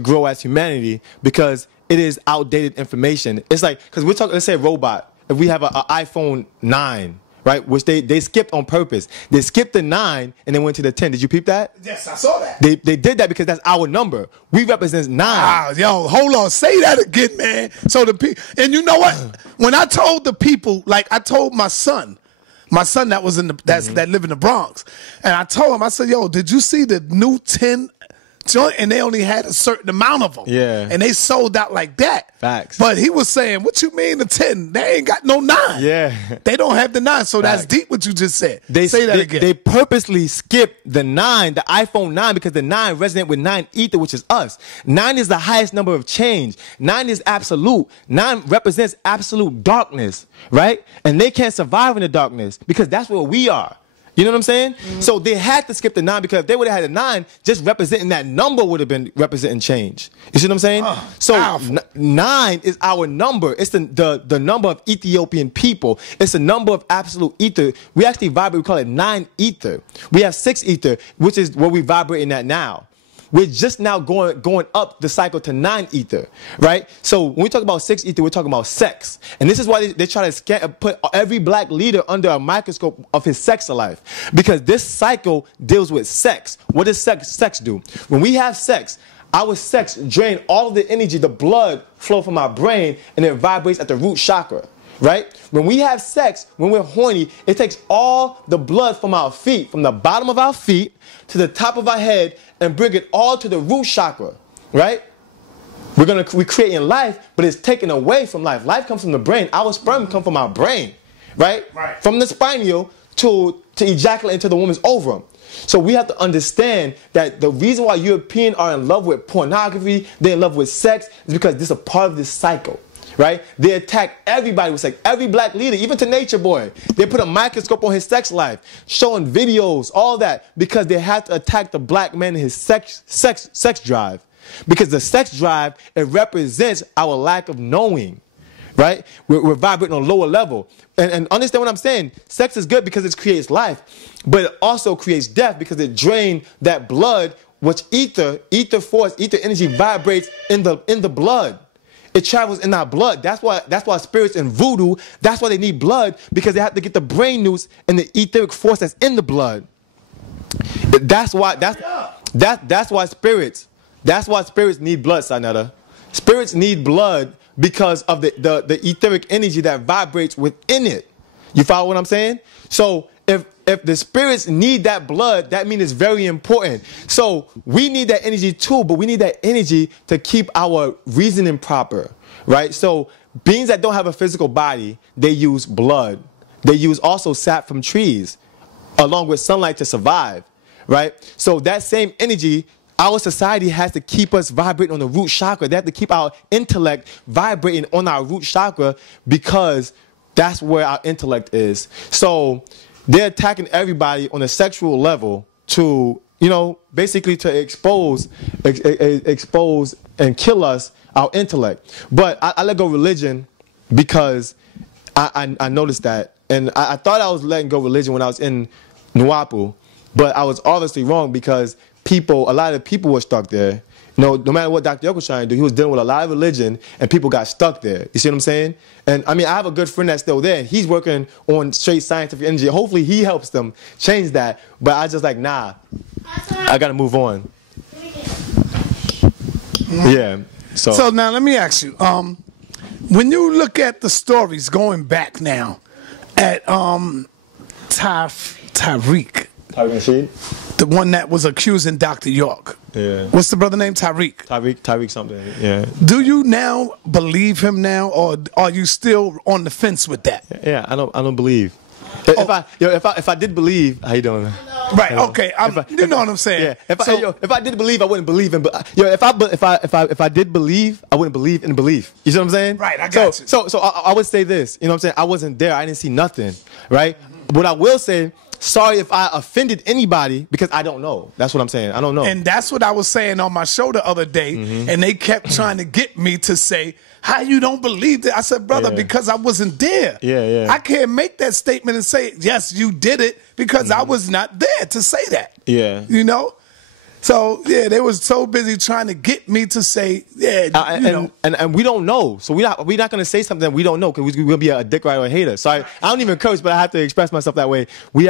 grow as humanity because it is outdated information. It's like, because we're talking, let's say a robot. If we have an iPhone 9, right, which they skipped on purpose. They skipped the 9 and then went to the 10. Did you peep that? Yes, I saw that. They did that because that's our number. We represent 9. Wow, yo, hold on. Say that again, man. So the people, and you know what? When I told the people, like I told my son that was in the that live in the Bronx, and I told him, I said, yo, did you see the new 10 joint? And they only had a certain amount of them. Yeah. And they sold out like that. Facts. But he was saying, what you mean the 10? They ain't got no 9. Yeah. They don't have the 9. So Facts. That's deep what you just said. Say that again. They purposely skipped the 9, the iPhone 9, because the 9 resonate with 9 ether, which is us. 9 is the highest number of change. 9 is absolute. 9 represents absolute darkness, right? And they can't survive in the darkness because that's where we are. You know what I'm saying? Mm-hmm. So they had to skip the 9 because if they would have had a 9, just representing that number would have been representing change. You see what I'm saying? So 9 is our number. It's the number of Ethiopian people. It's the number of absolute ether. We actually vibrate. We call it 9 ether. We have 6 ether, which is what we vibrating at now. we're just now going up the cycle to 9 ether, right? So when we talk about 6 ether, we're talking about sex. And this is why they try to put every black leader under a microscope of his sex life. Because this cycle deals with sex. What does sex do? When we have sex, our sex drains all of the energy, the blood flow from our brain, and it vibrates at the root chakra. Right? When we have sex, when we're horny, it takes all the blood from our feet, from the bottom of our feet to the top of our head, and bring it all to the root chakra. Right? We're creating life, but it's taken away from life. Life comes from the brain. Our sperm come from our brain. Right? From the spinal to ejaculate into the woman's ovum. So we have to understand that the reason why Europeans are in love with pornography, they're in love with sex, is because this is a part of this cycle. Right? They attack everybody with sex. Every black leader, even to Nature Boy, they put a microscope on his sex life, showing videos, all that, because they have to attack the black man and his sex drive. Because the sex drive, it represents our lack of knowing. Right? We're vibrating on a lower level. And understand what I'm saying. Sex is good because it creates life, but it also creates death because it drains that blood, which ether force, ether energy vibrates in the blood. It travels in our blood. That's why spirits in voodoo, that's why they need blood, because they have to get the brain newts and the etheric force that's in the blood. That's why spirits need blood, Sanetta. Spirits need blood because of the etheric energy that vibrates within it. You follow what I'm saying? So if the spirits need that blood, that means it's very important. So we need that energy too, but we need that energy to keep our reasoning proper, right? So beings that don't have a physical body, they use blood. They use also sap from trees, along with sunlight to survive, right? So that same energy, our society has to keep us vibrating on the root chakra. They have to keep our intellect vibrating on our root chakra because that's where our intellect is. So they're attacking everybody on a sexual level to, basically to expose and kill us, our intellect. But I let go of religion because I noticed that. And I thought I was letting go of religion when I was in Nuapu, but I was obviously wrong because a lot of people were stuck there. No matter what Dr. Yoke was trying to do, he was dealing with a lot of religion, and people got stuck there. You see what I'm saying? And I mean, I have a good friend that's still there, and he's working on straight scientific energy. Hopefully, he helps them change that. But I just like, nah, I got to move on. Yeah. So now let me ask you, when you look at the stories going back now at Tariq, the one that was accusing Dr. York. Yeah. What's the brother name? Tariq something. Yeah. Do you now believe him now, or are you still on the fence with that? Yeah, I don't believe. If I did believe, how you doing, man? Right. Okay. You know what I'm saying. Yeah. If I did believe, I wouldn't believe in. If I did believe, I wouldn't believe in belief. You see what I'm saying? Right. I got you. So I would say this. You know what I'm saying? I wasn't there. I didn't see nothing. Right. What I will say. Sorry if I offended anybody because I don't know. That's what I'm saying. I don't know. And that's what I was saying on my show the other day. And they kept trying to get me to say, how you don't believe that? I said, brother, because I wasn't there. Yeah. I can't make that statement and say, yes, you did it because I was not there to say that. Yeah. So, yeah, they was so busy trying to get me to say, and we don't know. So we're not going to say something that we don't know because we're going to be a dick rider or a hater. So I don't even curse, but I have to express myself that way. We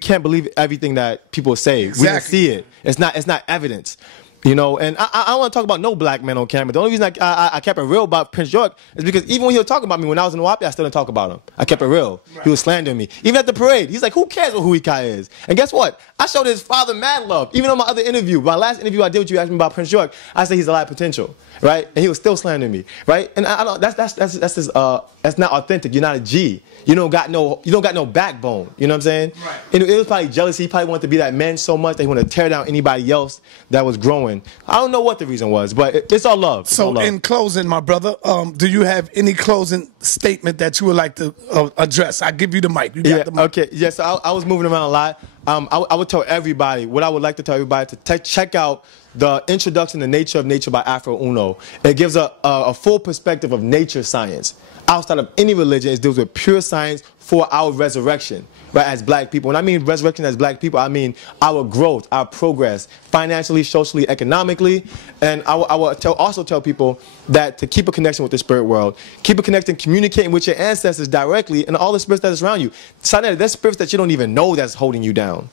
can't believe everything that people say. Exactly. We didn't see it. It's not evidence. And I don't want to talk about no black men on camera. The only reason I kept it real about Prince York is because even when he was talking about me when I was in Nuapi, I still didn't talk about him. I kept it real. Right. He was slandering me. Even at the parade, he's like, who cares what Huuhi is? And guess what? I showed his father mad love. Even on my other interview, my last interview I did with you, asked me about Prince York, I said he's a lot of potential, right? And he was still slandering me, right? And I don't. That's not authentic. You're not a G. You don't got no backbone. You know what I'm saying? Right. And it was probably jealousy. He probably wanted to be that man so much that he wanted to tear down anybody else that was growing. I don't know what the reason was, but it's all love. So in closing, my brother, do you have any closing statement that you would like to address? I give you the mic. You got the mic. Okay. Yes. Yeah, so I was moving around a lot. I would tell everybody what I would like to tell everybody to check out the Introduction to Nature of Nature by Afro Uno. It gives a full perspective of nature science. Outside of any religion, it deals with pure science, for our resurrection, right, as black people. When I mean resurrection as black people, I mean our growth, our progress, financially, socially, economically. And I will also tell people that to keep a connection with the spirit world, keep a connection, communicating with your ancestors directly and all the spirits that is around you. There's spirits that you don't even know that's holding you down.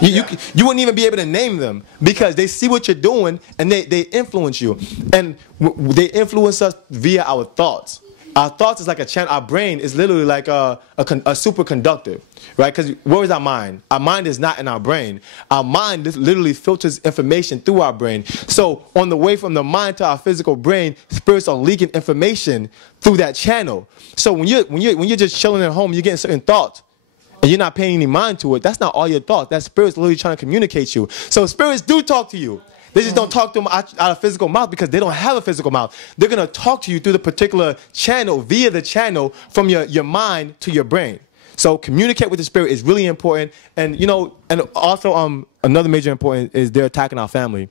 You wouldn't even be able to name them because they see what you're doing and they influence you. And they influence us via our thoughts. Our thoughts is like a channel. Our brain is literally like a superconductor, right? Because where is our mind? Our mind is not in our brain. Our mind literally filters information through our brain. So on the way from the mind to our physical brain, spirits are leaking information through that channel. So when you're just chilling at home, you're getting certain thoughts, and you're not paying any mind to it. That's not all your thoughts. That spirit's literally trying to communicate you. So spirits do talk to you. They just don't talk to them out of physical mouth because they don't have a physical mouth. They're going to talk to you through the particular channel, via the channel from your mind to your brain. So communicate with the spirit is really important. And, you know, and also another major important is they're attacking our family.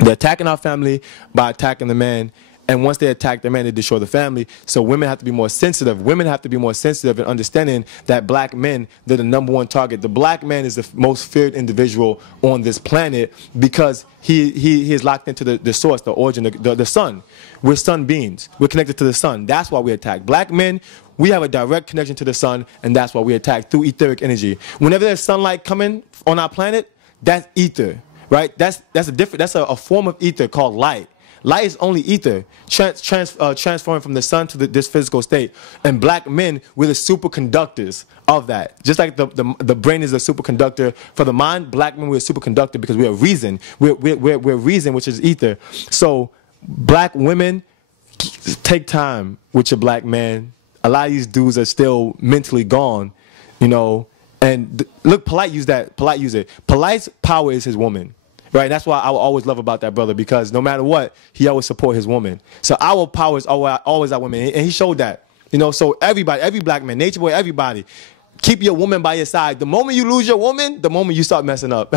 They're attacking our family by attacking the man. And once they attack the man, they destroy the family. So women have to be more sensitive. Women have to be more sensitive in understanding that black men, they're the #1 target. The black man is the most feared individual on this planet because he is locked into the source, the origin, the sun. We're sun beings. We're connected to the sun. That's why we attack. Black men, we have a direct connection to the sun, and that's why we attack through etheric energy. Whenever there's sunlight coming on our planet, that's ether, right? That's a form of ether called light. Light is only ether, transforming from the sun to this physical state. And black men, we're the superconductors of that. Just like the brain is a superconductor for the mind, black men, we're a superconductor because we're reason. We're reason, which is ether. So black women, take time with your black man. A lot of these dudes are still mentally gone, you know. And look, Polite used that. Polite used it. Polite's power is his woman. Right, that's why I will always love about that brother, because no matter what, he always support his woman. So our power is always our women, and he showed that. You know, so everybody, every black man, nature boy, everybody, keep your woman by your side. The moment you lose your woman, the moment you start messing up.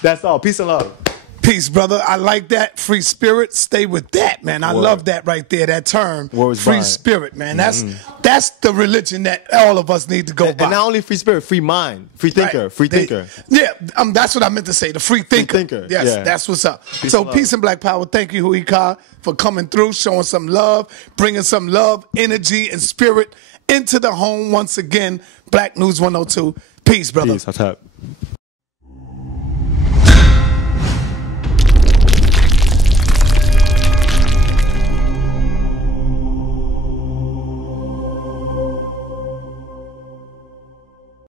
That's all. Peace and love. Peace, brother. I like that. Free spirit. Stay with that, man. I love that right there, that term. Free spirit, man. That's the religion that all of us need to go by. And not only free spirit, free mind, free thinker, right. Free thinker. Yeah, that's what I meant to say, the free thinker. Free thinker. Yes, yeah. That's what's up. So peace and black power. Thank you, Huuhi, for coming through, showing some love, bringing some love, energy, and spirit into the home once again. Black News 102. Peace, brother. Peace. What's up?